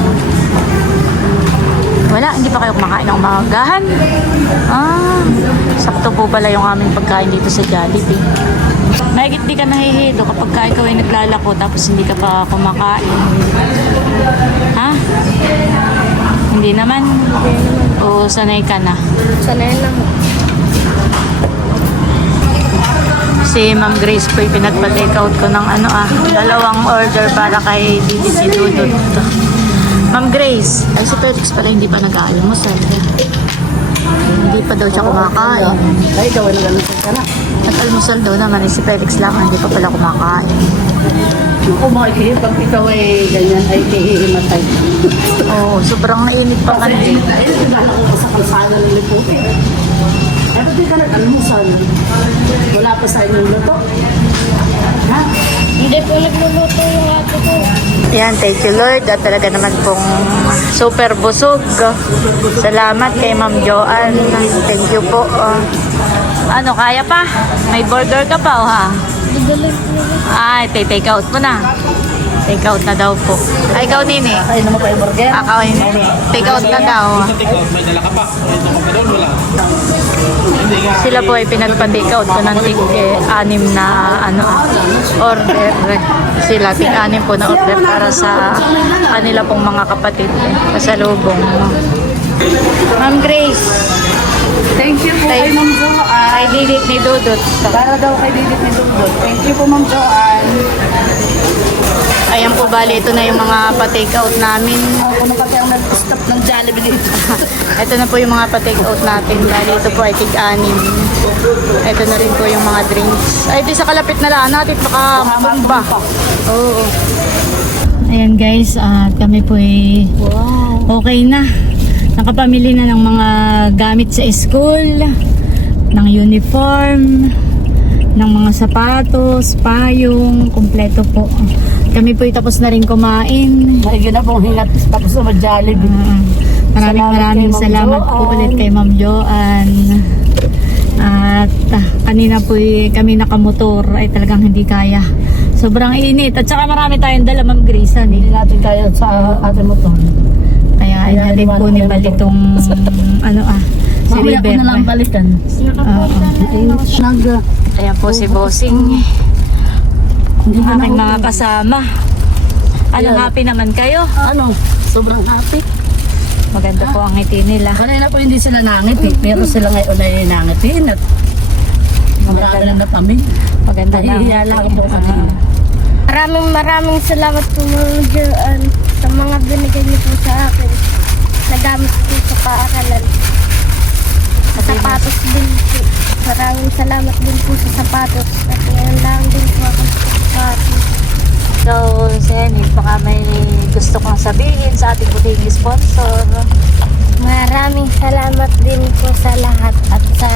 Wala, hindi pa kayo kumakain ng umagahan. Sakto po pala yung aming pagkain dito sa Jollibee. Mahigit di ka nahihilo kapag ka ikaw ay naglalako tapos hindi ka pa kumakain. Ha? Hindi naman? O sanay ka na? Sanay lang. Si Ma'am Grace po yung pinagpa-take out ko ng dalawang order para kay BBC Dudut. Ma'am Grace, ay si Felix pala hindi pa nag-aalmusal. Hindi pa daw siya kumakain. Ay, ikaw ay nag-alusal ka na. Nag-almusal daw naman si Felix lang, hindi pa pala kumakain. Kung makikita, pag ikaw ay ganyan, ay kihihimatay. Oo, sobrang nainit pa Kasi, kanina. ay, naglalako ka sa kalsada ng Liputi. Ay, ba't di ka nag-almusal? Wala pa sa inyong luto. Ha? Hindi po nagluluto yung ate ko. Yan, thank you Lord. At talaga naman pong super busog. Salamat kay Ma'am Joanne. Thank you po. Ano, kaya pa? May burger ka pa, ha? Ay, take out mo na. Take out na daw po. Ay, ikaw, Nini. Ay, naman pa yung burger. Ako, take out na daw. Sila po ay pinagpa-take out ko ng tig-anim na order. Sila, tig-anim po na order para sa kanila pong mga kapatid. Pasalubong. Ma'am Grace. Thank you po kay Ma'am Joanne. Ay, dilit ni Dudut. Para daw kay Didit ni Dudut. Thank you po Ma'am Joanne. Ayan po, bali, ito na yung mga pa-take out namin. Ako na pati ang nag-stop ng Jollibee dito. Ito na po yung mga pa-take out natin. Bali, ito po ay tig-anim. Ito na rin po yung mga drinks. Ay, di sa kalapit na lang natin, baka matumba. Oo. Ayan guys, at kami po ay okay na. Nakapamili na ng mga gamit sa school, ng uniform, ng mga sapatos, payong, kumpleto po. Kami po'y tapos na rin kumain. Maigi na pong hingat tapos na mag-Jollibee. Maraming salamat po Joanne. ulit kay Ma'am Joanne. At kanina po kami nakamotor ay talagang hindi kaya. Sobrang init. At saka marami tayong dala, Ma'am Grace. Hindi natin kaya sa ating motor. Kaya din po ni Balitong si Mamaya ko River. na lang balikan. Ayan po si Bossing. Hindi ko na Aking mga kasama. Ano, Yeah. happy naman kayo? Ano, sobrang happy. Maganda po ang ngiti nila. Kanina po hindi sila nangiti, pero sila ngayon ay nangitin at marami lang na kami. Maganda na. Nahihiya lang po kanina. Maraming salamat po Ma'am Joanne sa mga binigay niyo po sa akin. Nagamit po sa paaralan. Sa sapatos din po. Maraming salamat din po sa sapatos. At ngayon lang din po ako sa sapatos. So, Senit, baka may gusto kong sabihin sa ating buting sponsor. Maraming salamat din po sa lahat at sa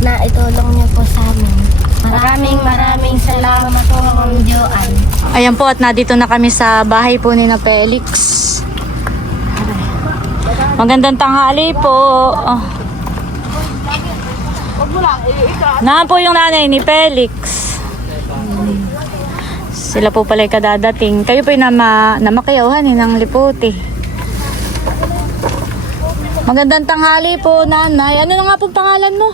naitulong niyo po sa amin. Maraming salamat po Ma'am Joanne. Ayan po, at nandito na kami sa bahay po ni na Felix. Magandang tanghali po. Oh. Naan po yung nanay ni Felix. Sila po pala kadadating. Kayo po yung namakiyawan ng liputi. Magandang tanghali po, nanay. Ano na nga po pangalan mo?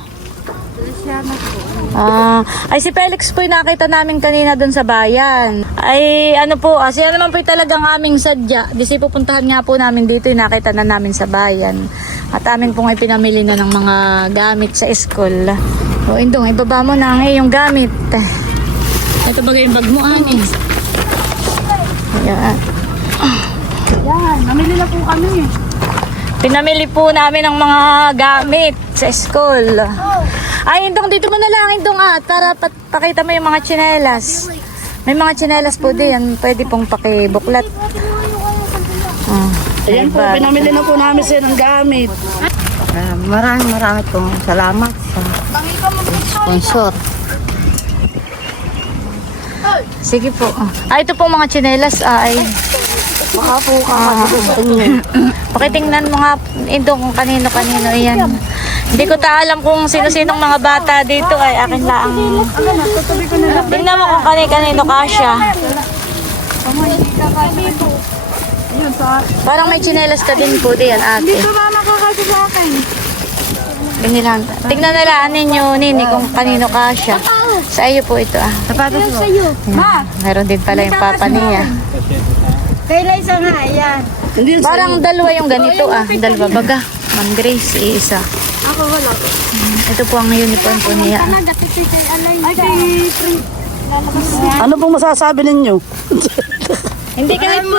Ay si Felix po yung nakita namin kanina doon sa bayan. Ay ano po, siya naman po yung talagang aming sadya. Di si pupuntahan nga po namin dito, yung nakita na namin sa bayan. At amin pong ay pinamili na ng mga gamit sa school. O Indong, ibaba mo na ang iyong gamit. Ito bagay yung bag mo, ani. Ayan. Yan, namili na po kami. Pinamili po namin ng mga gamit sa school. Ay, Indong, dito mo na lang, Indong, para pakita mo yung mga tsinelas. May mga tsinelas po din, pwede pong pakibuklat. Ayan po, pinamili na po namin sila ng gamit. Maraming pong salamat sa sponsor. Sige po. Ito pong mga tsinelas ay... Baka po kakagagusto niyo. Pakitingnan mo nga, Indong, kung kanino-kanino yan. Hindi ko ta alam kung sino-sinong mga bata dito ay akin lang. Tingnan mo kung kanino kasya. Parang may tsinelas ka din po diyan, ate. Dito na nakakasya sa akin. Binilang. Tingnan na lang ninyo, Nini, kung kanino kasya. Sa iyo po ito, Sapatos mo. Sa'yo. Ma, Meron din pala yung papa niya. kailan isa nga, ayan. Hindi yung Parang dalawa yung ganito, dalawa baga. Ma'am Grace, isa. Ako wala. Ito po ang uniform po niya. Ay, kay ano pong masasabi ninyo? Hindi kahit po.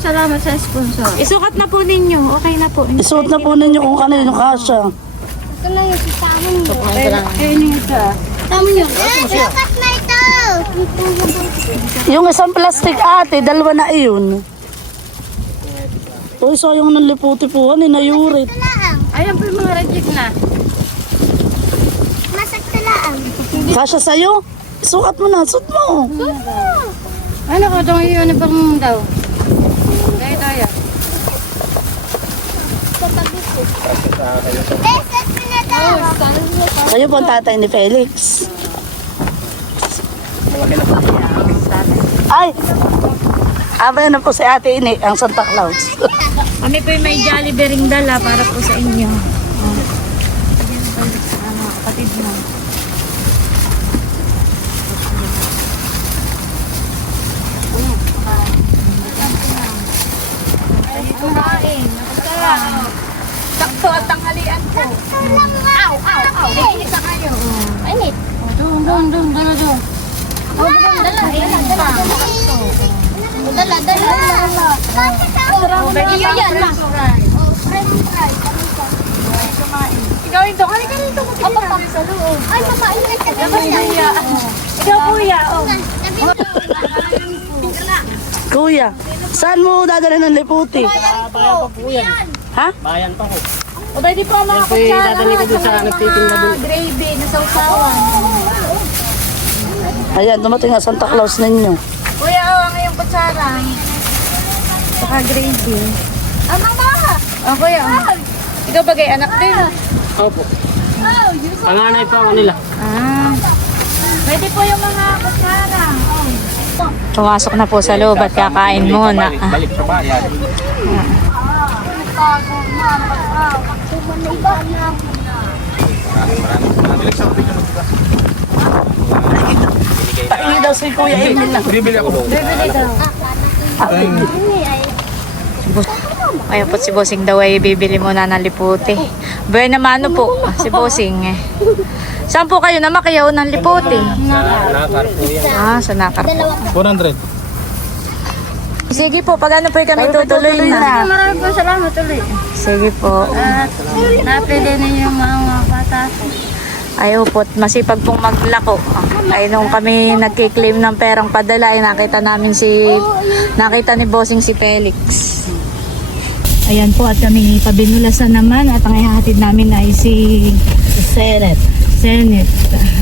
salamat sa sponsor. Isukat na po ninyo. Okay na po. Isuot na po ninyo kung kanino kasya. Ito na yung sasama niyo. Ayun yung isa. Sasama niyo. Sukat na ito. Yung isang plastic ate, dalawa na iyon. Uy, sayang ng liputi po, ninayurit. Ayan po yung mga reject na. Masaktalaan. Kasya sa'yo? Isukat mo na, suot mo. Ano ko itong uniform daw? Dahil tayo. Kayo po ang tatay ni Felix. Ay! Abay na po si ate ini, ang Santa Claus. Kami po yung may Jollibee ring dala para po sa inyo. Kapatid mo. Sakto at tanghalian po. Aw, aw, aw. Ay, isa kayo. Init. Doon. Dala. Iyo yan. Ikaw ito. Halika rito. Apa pa sa loob. Ay, mamain na ka Ikaw kuya. Oh. Kuya, saan mo dadalhin ng liputi? Ha? O pwede po ang mga kutsara. Dadali ko doon sa nagtitinda doon. Gravy na sausawan. Ayan, dumating ang Santa Claus ninyo. Kuya, ang iyong yung kutsara. Saka gravy. Ako yan. Ikaw bagay anak din. Opo. Panganay pa ako nila. Pwede po yung mga kutsara. Pumasok na po sa loob at kakain muna. Balik sa bayan. Pahingi daw si Kuya Emil na. Bibili ako. Ayun po si Bossing daw ay bibili muna ng liputi. Buena mano po si Bossing. Saan po kayo na makayaw ng liputi? Nakar po yan. Sa Nakar po. 400. Sige po, pag ano po kami tutuloy na. Maraming po salamat ulit. Sige po. At napili ninyo yung mga patas. Ayaw po, masipag pong maglako. Ay nung kami nagkiklaim ng perang padala, ay nakita ni Bossing si Felix. Ayan po, at kami pabinulasan naman at ang ihahatid namin ay si Senet. Senate.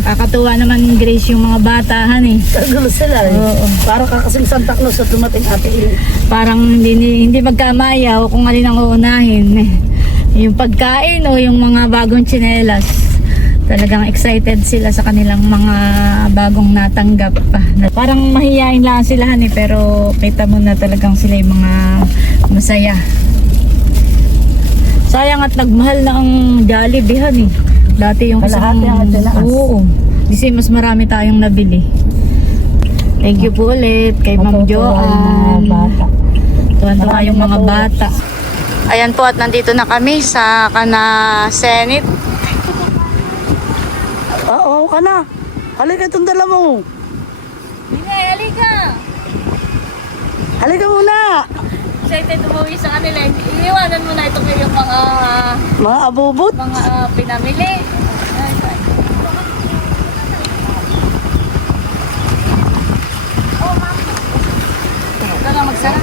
Kakatuwa naman Grace yung mga batahan eh. Kagulo sila eh. Oo. Para kakasing Santa Claus at dumating ate Ili. Parang hindi magkamayaw kung alin ang uunahin. Yung pagkain o yung mga bagong tsinelas. Talagang excited sila sa kanilang mga bagong natanggap pa. Parang mahihain lang sila pero kita mo na talagang sila yung mga masaya. Sayang at nagmahal na ang Jollibee eh. Dati yung Kalahati ang tinaas. Oo. Kasi mas marami tayong nabili. Thank you po ulit kay Ma'am Joanne. Tuwan-tuwa yung mga bata. Ayan po at nandito na kami sa Senate. Oo ka na. Halika itong dala mo. Halika! Halika muna. Excited umuwi sa kanila. Iniwanan mo na ito yung Mga abubot. mga pinamili. Ito na magsara.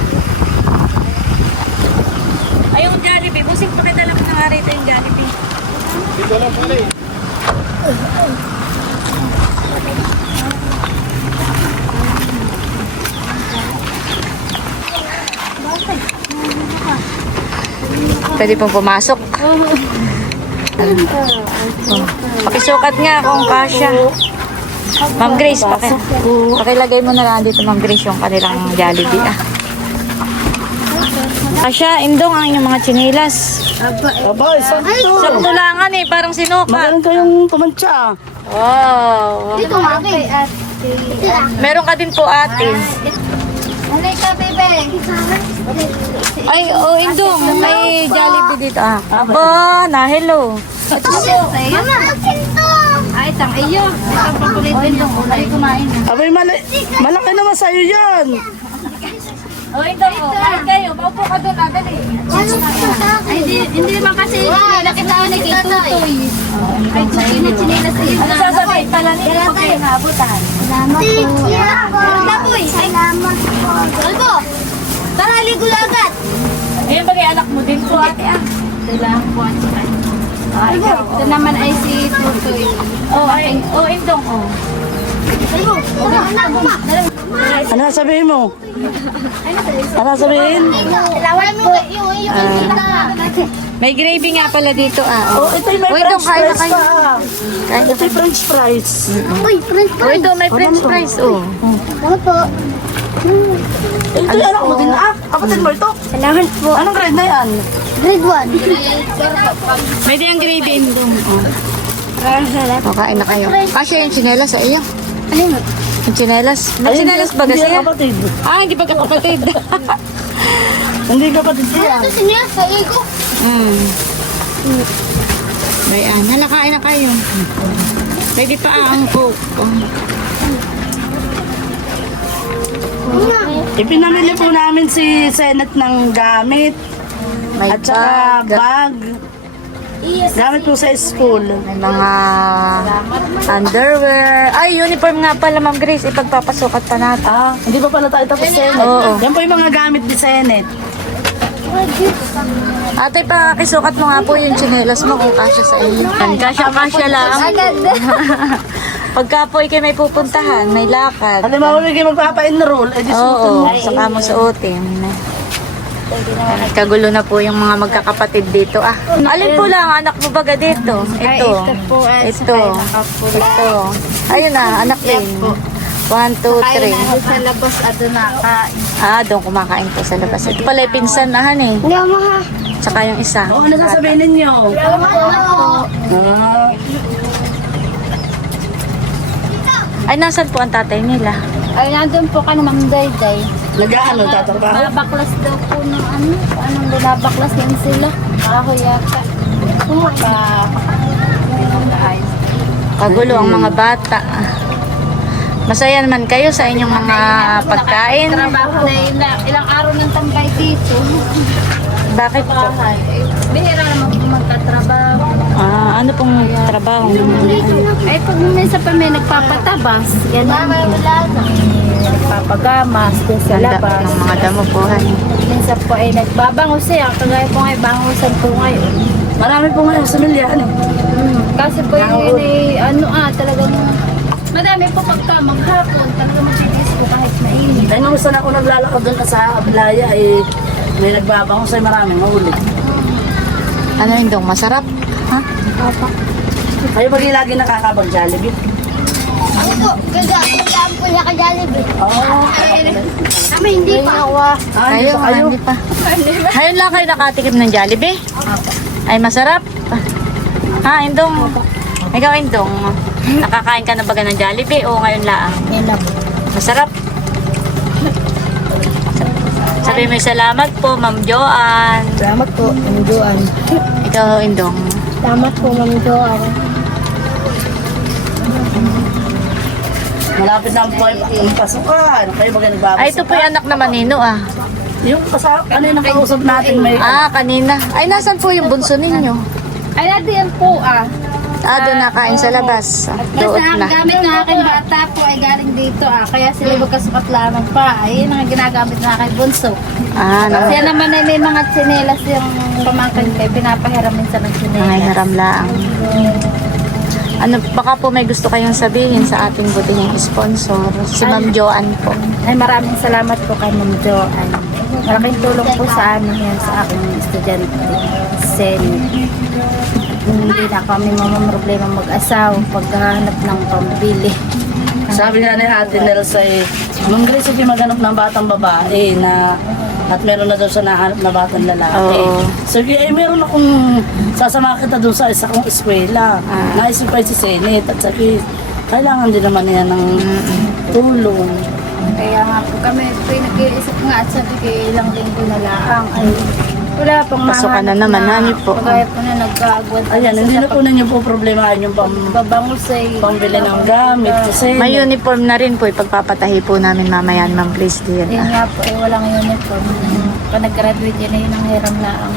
Ay, yung Jollibee. Busing pakidala mo na nga rito yung Jollibee. Dito lang pala eh. Pwede pong pumasok. Pakisukat nga kung kasya. Ma'am Grace, pakilagay mo na lang dito Ma'am Grace yung kanilang Jollibee. Kasya, indong ang inyong mga chinilas. Aba, sakto. Sakto langan parang sinukat. Magaling kayong tumantsa. Wow. Dito nga kay ate. Meron ka din po ate. Halika, bebe. Ay, indong. May Jollibee dito. Aba, na hello. Mama, ay, tang iyo. Ito paborito niyo. Ay, kumain na. Abay, malaki naman sa'yo yan. Indong. Ay kayo, maupo ka doon. Dali. Ay, hindi naman kasi nakita ko na kay Tutoy. Ay, chinilas sa iyo. Ano sasabihin pala nila kung kayo naabutan? Salamat po. Tapoy. Salamat po. Albo, tara, ligo agad. Ayun ba kay anak mo din po ate Salamat po. Albo, ito naman ay si Tutoy. Indong. Albo, anak mo ma. Ano sabihin mo? Ano sabihin? Salamat po. Yung May gravy nga pala dito Oh, ito'y may Uy, french kain na fries kayo. pa. Ito'y french fries. Uy, friend ko. Ito may french fries Salamat po. Ito'y anak mo din kapatid mo ito. Salamat po. Anong grade na yan? Grade 1. May din ang gravy indong. Salamat. Kain na kayo. Kasya yung tsinelas sa iyo. Ano yun? Yung tsinelas. May tsinelas ba kasi? Hindi kapatid. Hindi pa kapatid. Hindi kapatid siya. Ito siya sa ego. Bayan, nalakain na kayo. Pwede pa ang coke. Ipinamili po namin si Senet ng gamit. May At saka bag. bag. Gamit po sa school. May mga underwear. Ay, uniform nga pala, Ma'am Grace. Ipagpapasukat pa natin. Hindi pa pala tayo tapos Senet. Oo. Yan po yung mga gamit ni Senet. Ate, pakisukat mo nga po yung tsinelas mo kung kasya sa inyo. Kasya lang. Pagka po ikay may pupuntahan, may lakad. Alam mo, may magpapa-enroll, eh di suotin Oo, mo. saka mo suotin. Kagulo na po yung mga magkakapatid dito ah. Alin po lang, anak mo baga dito? Ito. Ito po, Ito. Ito. Ayun na, anak din. 1, 2, 3. sa labas at doon nakain. Ah, doon kumakain po sa labas. Ito pala yung pinsan na han eh. Hindi mo ha. Tsaka yung isa. Oo, ano sasabihin ninyo? Ah, Ay, nasan po ang tatay nila? Ay, nandun po ka na Ma'am Dayday. nag-ano, tatrabaho? Nabaklas daw po ng ano. Anong binabaklas din sila? Ako yata. Kagulo ang mga bata. Masaya naman kayo sa inyong mga pagkain. Trabaho na yun na ilang araw ng tambay dito. Bakit po? Bihira naman po magkatrabaho. Ah, ano pong trabaho? Ay, pag minsan pa may nagpapatabas, yan ang nagpapagamas din sa labas. Ng mga damo po. Minsan po ay nagbabango siya, kagaya po ay bangusan po ngayon. Marami po ngayon sa milyan. Kasi po yun ay, talagang madami po pagka maghapon, talagang magbibis po kahit mainit. Ay, nung saan ako naglalakad doon sa Ablaya, eh, may nagbabango sa'yo maraming mahuli. Ano yung dong? Masarap? Ha? Kayo ba lagi nakakabag Jollibee? Ano po, gagaan po niya ka Jollibee. Oo. Kami hindi pa. Kayo, hindi pa. Ngayon lang kayo nakatikim ng Jollibee? Ay, masarap. Ha, Indong? Ikaw, Indong? Nakakain ka na baga ng Jollibee o ngayon lang? Masarap. Sabi mo salamat po, Ma'am Joanne. Salamat po, Ma'am Joan. Ikaw, Indong. Salamat po, Ma'am Joan. Malapit na po ang pasukan. Kayo ba nagbabasa? Ay, ito po yung anak na Manino ah. Yung kanina kausap natin may... Ah, kanina. Ay, nasan po yung bunso ninyo? Ay, nadiyan po Doon nakain sa labas. Doon Basta ang na. gamit ng aking bata po ay galing dito Kaya sila magkasukat lamang pa. Ayun ang ginagamit ng aking bunso. Siya naman ay may mga tsinelas yung pamangkin kay pinapahiram minsan ng Ay, tsinelas. haram lang. Ano, baka po may gusto kayong sabihin sa ating butihing sponsor, si Ma'am Joanne po. Ay, maraming salamat po kay Ma'am Joanne. Malaking tulong po sa amin yan sa aking estudyante. Hindi na kami problema mag-asawa paghahanap ng pambili. Sabi nga ni Ate Nelsa eh, nung Grace ay maghanap ng batang babae na at meron na daw siya nahanap na batang lalaki. Oo. Sige, eh meron akong sasama kita doon sa isa kong eskwela. Naisip pa si Senate at sabi, kailangan din naman niya ng tulong. Kaya nga po kami pinag-iisip nga at sabi ko ilang linggo na lang ay wala pang Pasukan na naman, hani po. Kaya po na nag-aagwan. Ayan, hindi na po ninyo po problemahan yung Babangus ay pambili ng gamit kasi May uniform na rin po, ipagpapatahi po namin mamaya ni Ma'am Grace dear. yun nga po ay walang uniform. Pag nag-graduate yun ay yun ang hiram lang.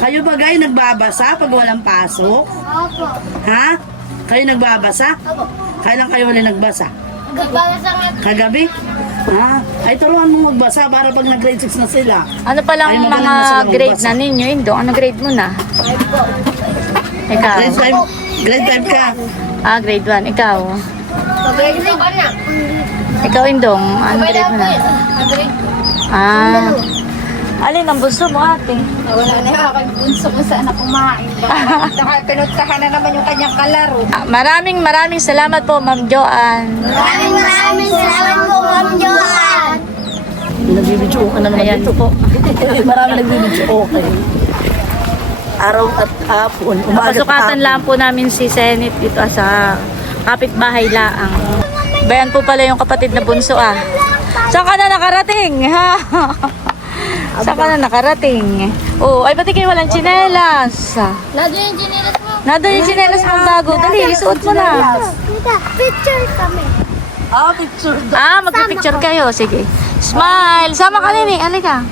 kayo ba guys nagbabasa pag walang pasok? Opo. Ha? Kayo nagbabasa? Opo. Kailan kayo huli nagbasa? Gabasa nga. Kagabi? Ha? Ay turuan mo magbasa para pag nag-grade 6 na sila. Ano palang Ay, magaling mga na sila grade magbasa. na ninyo, Indong? Ano grade mo na? Ikaw? Grade 5 ka. Grade 1. Ikaw? Pag-grade ka na. Ikaw, Indong? Ano grade mo na? Alin ang bunso mo, ate? Wala na yung aking bunso kung saan na kumain. Saka pinuntahan na naman yung kanyang kalaro. Maraming salamat po, Ma'am Joanne. Maraming salamat po, Ma'am Joan. Nagbibidyo ka na naman Ayan dito. po. Marami nagbibidyo okay. Araw at hapon. Umaga at Pasukatan hapon. lang po namin si Senate dito sa kapitbahay laang. Bayan po pala yung kapatid na bunso ah. Saan ka na nakarating? Ha? Saan ka na nakarating? Oh, ay pati kayo walang tsinelas. Lado yung ginilas mo. Nado yung tsinelas mong bago. Dali, isuot mo na. Tita, picture kami. Picture. Magpipicture kayo. Sige. Smile. Sama ka nini. Halika.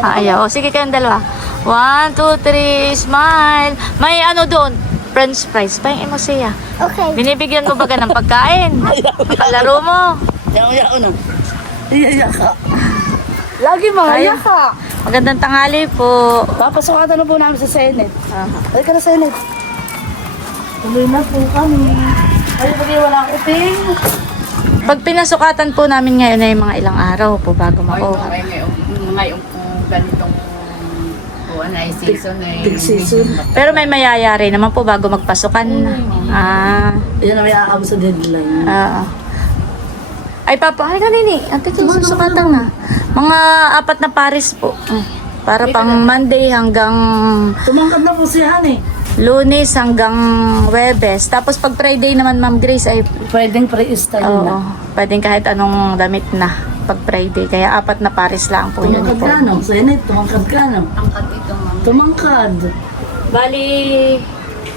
Ayaw. Sige kayong dalawa. 1, 2, 3. Smile. May ano doon. French fries. Pahingin mo siya. Okay. Binibigyan mo baga ng pagkain. Kalaro mo. Yaw na. Iyayak ka. Lagi mga Ay. iyak ka. Magandang tanghali po. Papasukatan na po namin sa Senate. Halika na Senate. Tuloy na po kami. Ay, pag wala akong iting. Pag pinasukatan po namin ngayon ay mga ilang araw po bago makuha. Ngayon po ganitong buwan ay season ay Big season. Pero may mayayari naman po bago magpasukan. Yan ang may aakam sa deadline. Ay, Papa, ay kanini. Ate, susukatan na. Mga 4 na pares po. Para pang Monday hanggang Tumangkad na po si Honey. Lunes hanggang Webes. Tapos pag Friday naman, Ma'am Grace, ay Pwedeng pre-style na. pwedeng kahit anong damit na pag Friday. Kaya 4 na pares lang po yun Tumangkad po. ka no? Senate, tumangkad ka no? angkat ito ma'am. Tumangkad. Bali,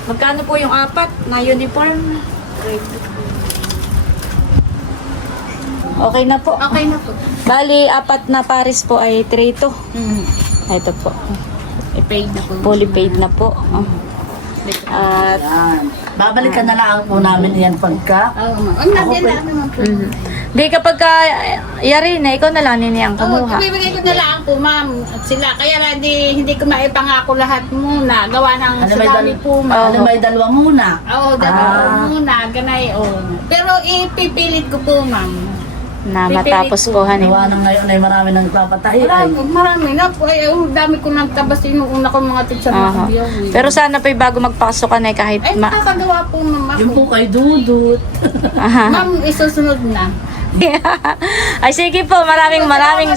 magkano po yung 4 na uniform? Okay na po. Okay na po. Bali, 4 na pares po ay 3 to. Ito po. I-paid na po. Fully paid na po. At Yan. Babalikan na lang po namin yan pagka. Oo ma'am. Ang nandiyan lang naman po. di kapag yari na, ikaw na lang nini ang Oo, kumuha. ibibigay ko na lang po ma'am at sila. Kaya lang hindi ko maipangako lahat muna. Gawa ng Ano, may sadami po ma'am. Ano, may dalawa muna. Oo, dalawa muna. Ganay, Pero ipipilit ko po ma'am. Na matapos po, honey. Gawa ng ngayon ay marami nang nagpapatahi. Ay, Marami na po. Ay, dami ko nang tabas yung una kong mga teacher Aha. na biyaw. Pero sana pa bago magpasukan ay kahit Ay, nakakagawa po ma'am yung po ako. kay Dudut. Ma'am, isusunod na. Ay sige po, maraming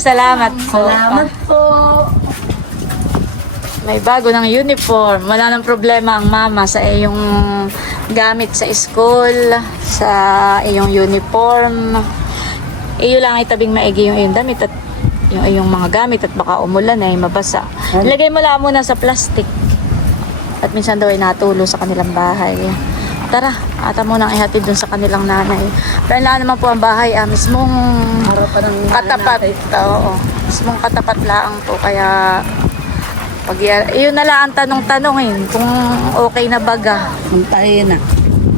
salamat po. Salamat po. May bago ng uniform. Wala nang problema ang mama sa iyong gamit sa school, sa iyong uniform. Iyo lang itabing maigi yung iyong damit at yung iyong mga gamit at baka umulan ay mabasa. Ilagay mo lang muna sa plastic. At minsan daw ay natulo sa kanilang bahay. Tara, ata mo nang ihatid dun sa kanilang nanay. Pero naman po ang bahay, mismong Harapan ng katapat. Oo, mismong katapat lang po. Kaya pag yun na lang ang tanong-tanongin kung okay na baga. Puntahin na.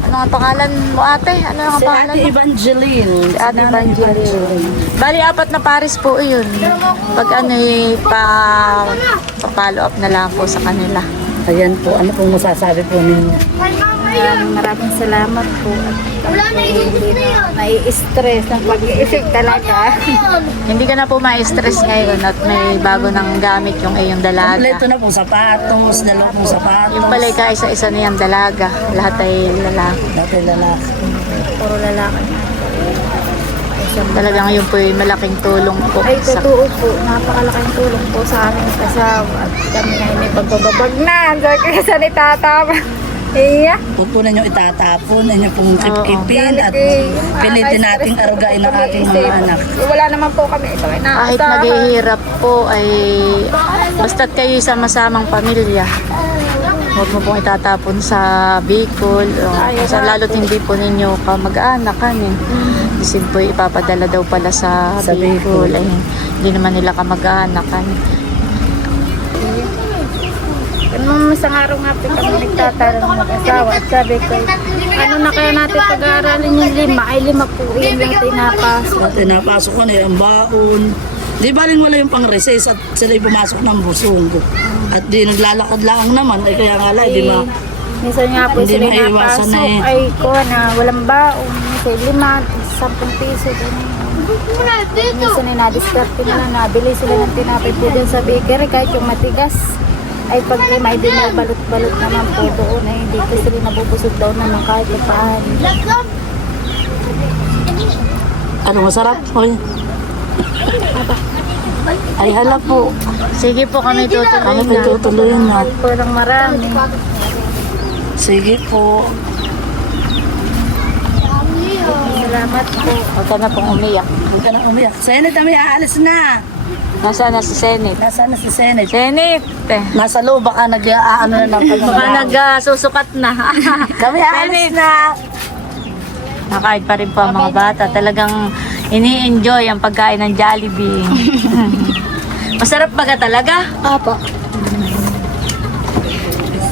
Ano ang pangalan mo ate? Ano ang Si pangalan Ate mo? Evangeline. Si Ate Evangeline. Bali, 4 na pares po yun. Pag ano pa-follow up na lang po sa kanila. Ayan po, ano pong masasabi po ninyo? Maraming salamat po. Wala na nai-stress ang pag-iisip talaga. Hindi ka na po ma-stress ngayon at may bago ng gamit yung iyong dalaga. Kompleto na po sapatos, dalawa pong sapatos. Yung pala isa-isa na yung dalaga. Lahat ay lalaki. Dati lalaki. Puro lalaki. Talagang yun po yung malaking tulong po. Ay, sa totoo po. Napakalaking tulong po sa aming kasawa. At kami ay may pagbababag na. Kasi sa ni Tata. Iya. Huwag po ninyo itatapon, ninyo pong kipkipin at Yung pilitin nating arugain ang ating mga anak. Wala naman po kami ito. Kahit naghihirap po ay basta't kayo sama-samang pamilya. Huwag mo pong itatapon sa Bicol. Sa lalo't hindi po ninyo ka mag-anak. Kasi po ipapadala daw pala sa Bicol. Ay, hindi naman nila ka mag-anak. Nung isang araw nga po kami nagtatanong ng mag-asawa at sabi ko, ano na kaya natin pag-aaralin yung 5? Ay 5 po yun yung tinapasok. At pinapasok ko na yung baon. Di ba rin wala yung pang-recess at sila'y pumasok ng busong. At di naglalakad lang naman. Ay kaya nga lang, di ba? Minsan nga po Hindi sila maiiwasan napasok, na eh. ay ko na walang baon. Minsan 5, 10 piso. Minsan ay na-discarte na lang, nabili sila ng tinapay po dyan sa bakery kahit yung matigas. Ay pag may din na balot-balot naman po doon ay hindi ko sila nabubusog daw naman kahit paano. Ano masarap? Hoy. Ay hala po. Sige po kami tutuloy Ano na. kayo tutuloyin na? Po ng marami. Sige po. Salamat po. Huwag ka na pong umiyak. Huwag ka na umiyak. Senate, kami aalis na. Nasaan na si Senate? Nasaan na si Senate? Senate! Nasa loob, baka nag-aano na ng Baka kanyang nagsusukat na. Kami aalis na. Nakain pa rin po ang mga bata. Talagang ini-enjoy ang pagkain ng Jollibee. Masarap baga talaga. Apo.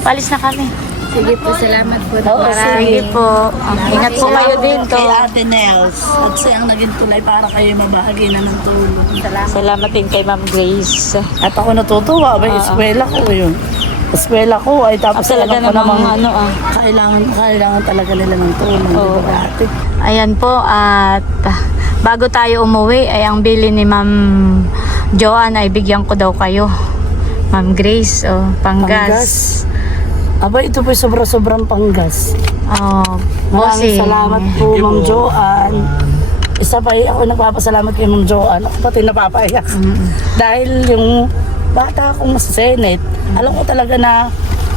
Palis na kami. Sige po, salamat po. Oo, Sige po. Ingat po kayo dito. Kay Ate Nels. At siyang naging tulay para kayo mabahagi na ng tulong. Salamat din kay Ma'am Grace. At ako natutuwa, may eskwela ko yun. eskwela ko ay tapos Talaga alam ko namang namang ano kailangan talaga nila ng tulong, di ba dati? Ayan po, at bago tayo umuwi ay ang bili ni Ma'am Joanne ay bigyan ko daw kayo. Ma'am Grace, panggas. Aba, ito po sobrang panggas. Maraming Bossing. salamat po, Ma'am Joanne. Isa pa ako nagpapasalamat kay Ma'am Joanne. Ako pati napapaiyak. Dahil yung bata akong nasa Senate, alam ko talaga na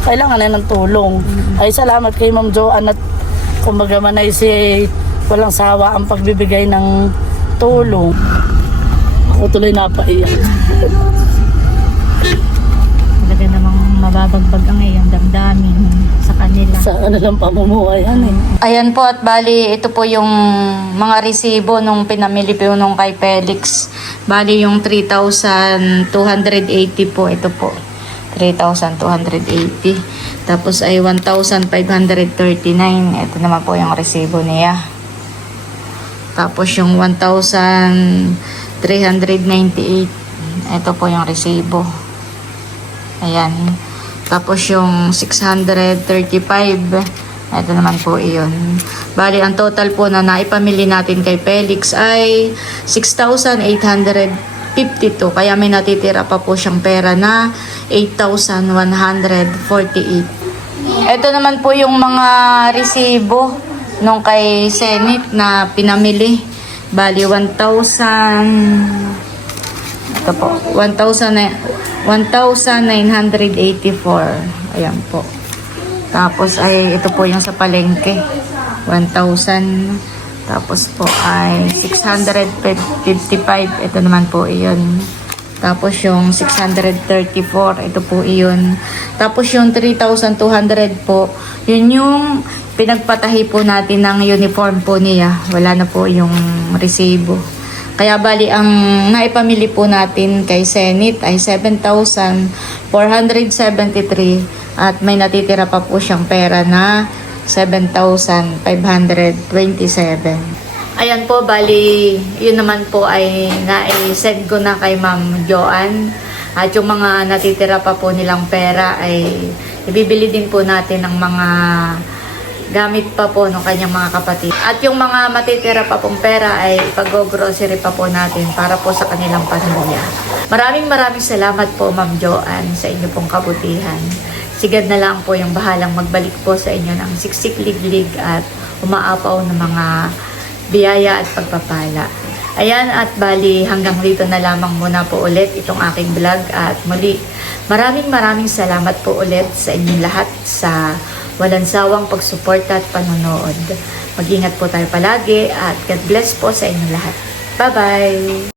kailangan na ng tulong. Ay salamat kay Ma'am Joanne at kumbaga man ay si walang sawa ang pagbibigay ng tulong. Ako tuloy napaiyak. Talaga namang mababagbag ang iyong damdamin sa kanila. Sa lang pamumuhay yan eh. Ayan po, at bali ito po yung mga resibo nung pinamili po nung kay Felix. Bali yung 3,280 po, ito po. 3,280. Tapos ay 1,539. Ito naman po yung resibo niya. Tapos yung 1,398. Ito po yung resibo. Ayan. Tapos yung 635. Ito naman po iyon. Bali, ang total po na naipamili natin kay Felix ay 6,852. Kaya may natitira pa po siyang pera na 8,148. Ito naman po yung mga resibo nung kay Senate na pinamili. Bali, 1,984. Ayan po. Tapos ay ito po yung sa palengke. 1,000. Tapos po ay 655. Ito naman po iyon. Tapos yung 634. Ito po iyon. Tapos yung 3,200 po. Yun yung pinagpatahi po natin ng uniform po niya. Wala na po yung resibo. Kaya bali ang naipamili po natin kay Senate ay 7,473 at may natitira pa po siyang pera na 7,527. Ayan po, bali yun naman po ay na-send ko na kay Ma'am Joanne. At yung mga natitira pa po nilang pera ay ibibili din po natin ng mga gamit pa po ng kanyang mga kapatid. At yung mga matitira pa pong pera ay pag-grocery pa po natin para po sa kanilang pamilya. Maraming salamat po Ma'am Joanne sa inyo pong kabutihan. Sigad na lang po yung bahalang magbalik po sa inyo ng siksik liglig at umaapaw ng mga biyaya at pagpapala. Ayan, at bali hanggang dito na lamang muna po ulit itong aking vlog at muli maraming salamat po ulit sa inyong lahat sa walang sawang pagsuporta at panonood. Mag-ingat po tayo palagi at God bless po sa inyong lahat. Bye-bye!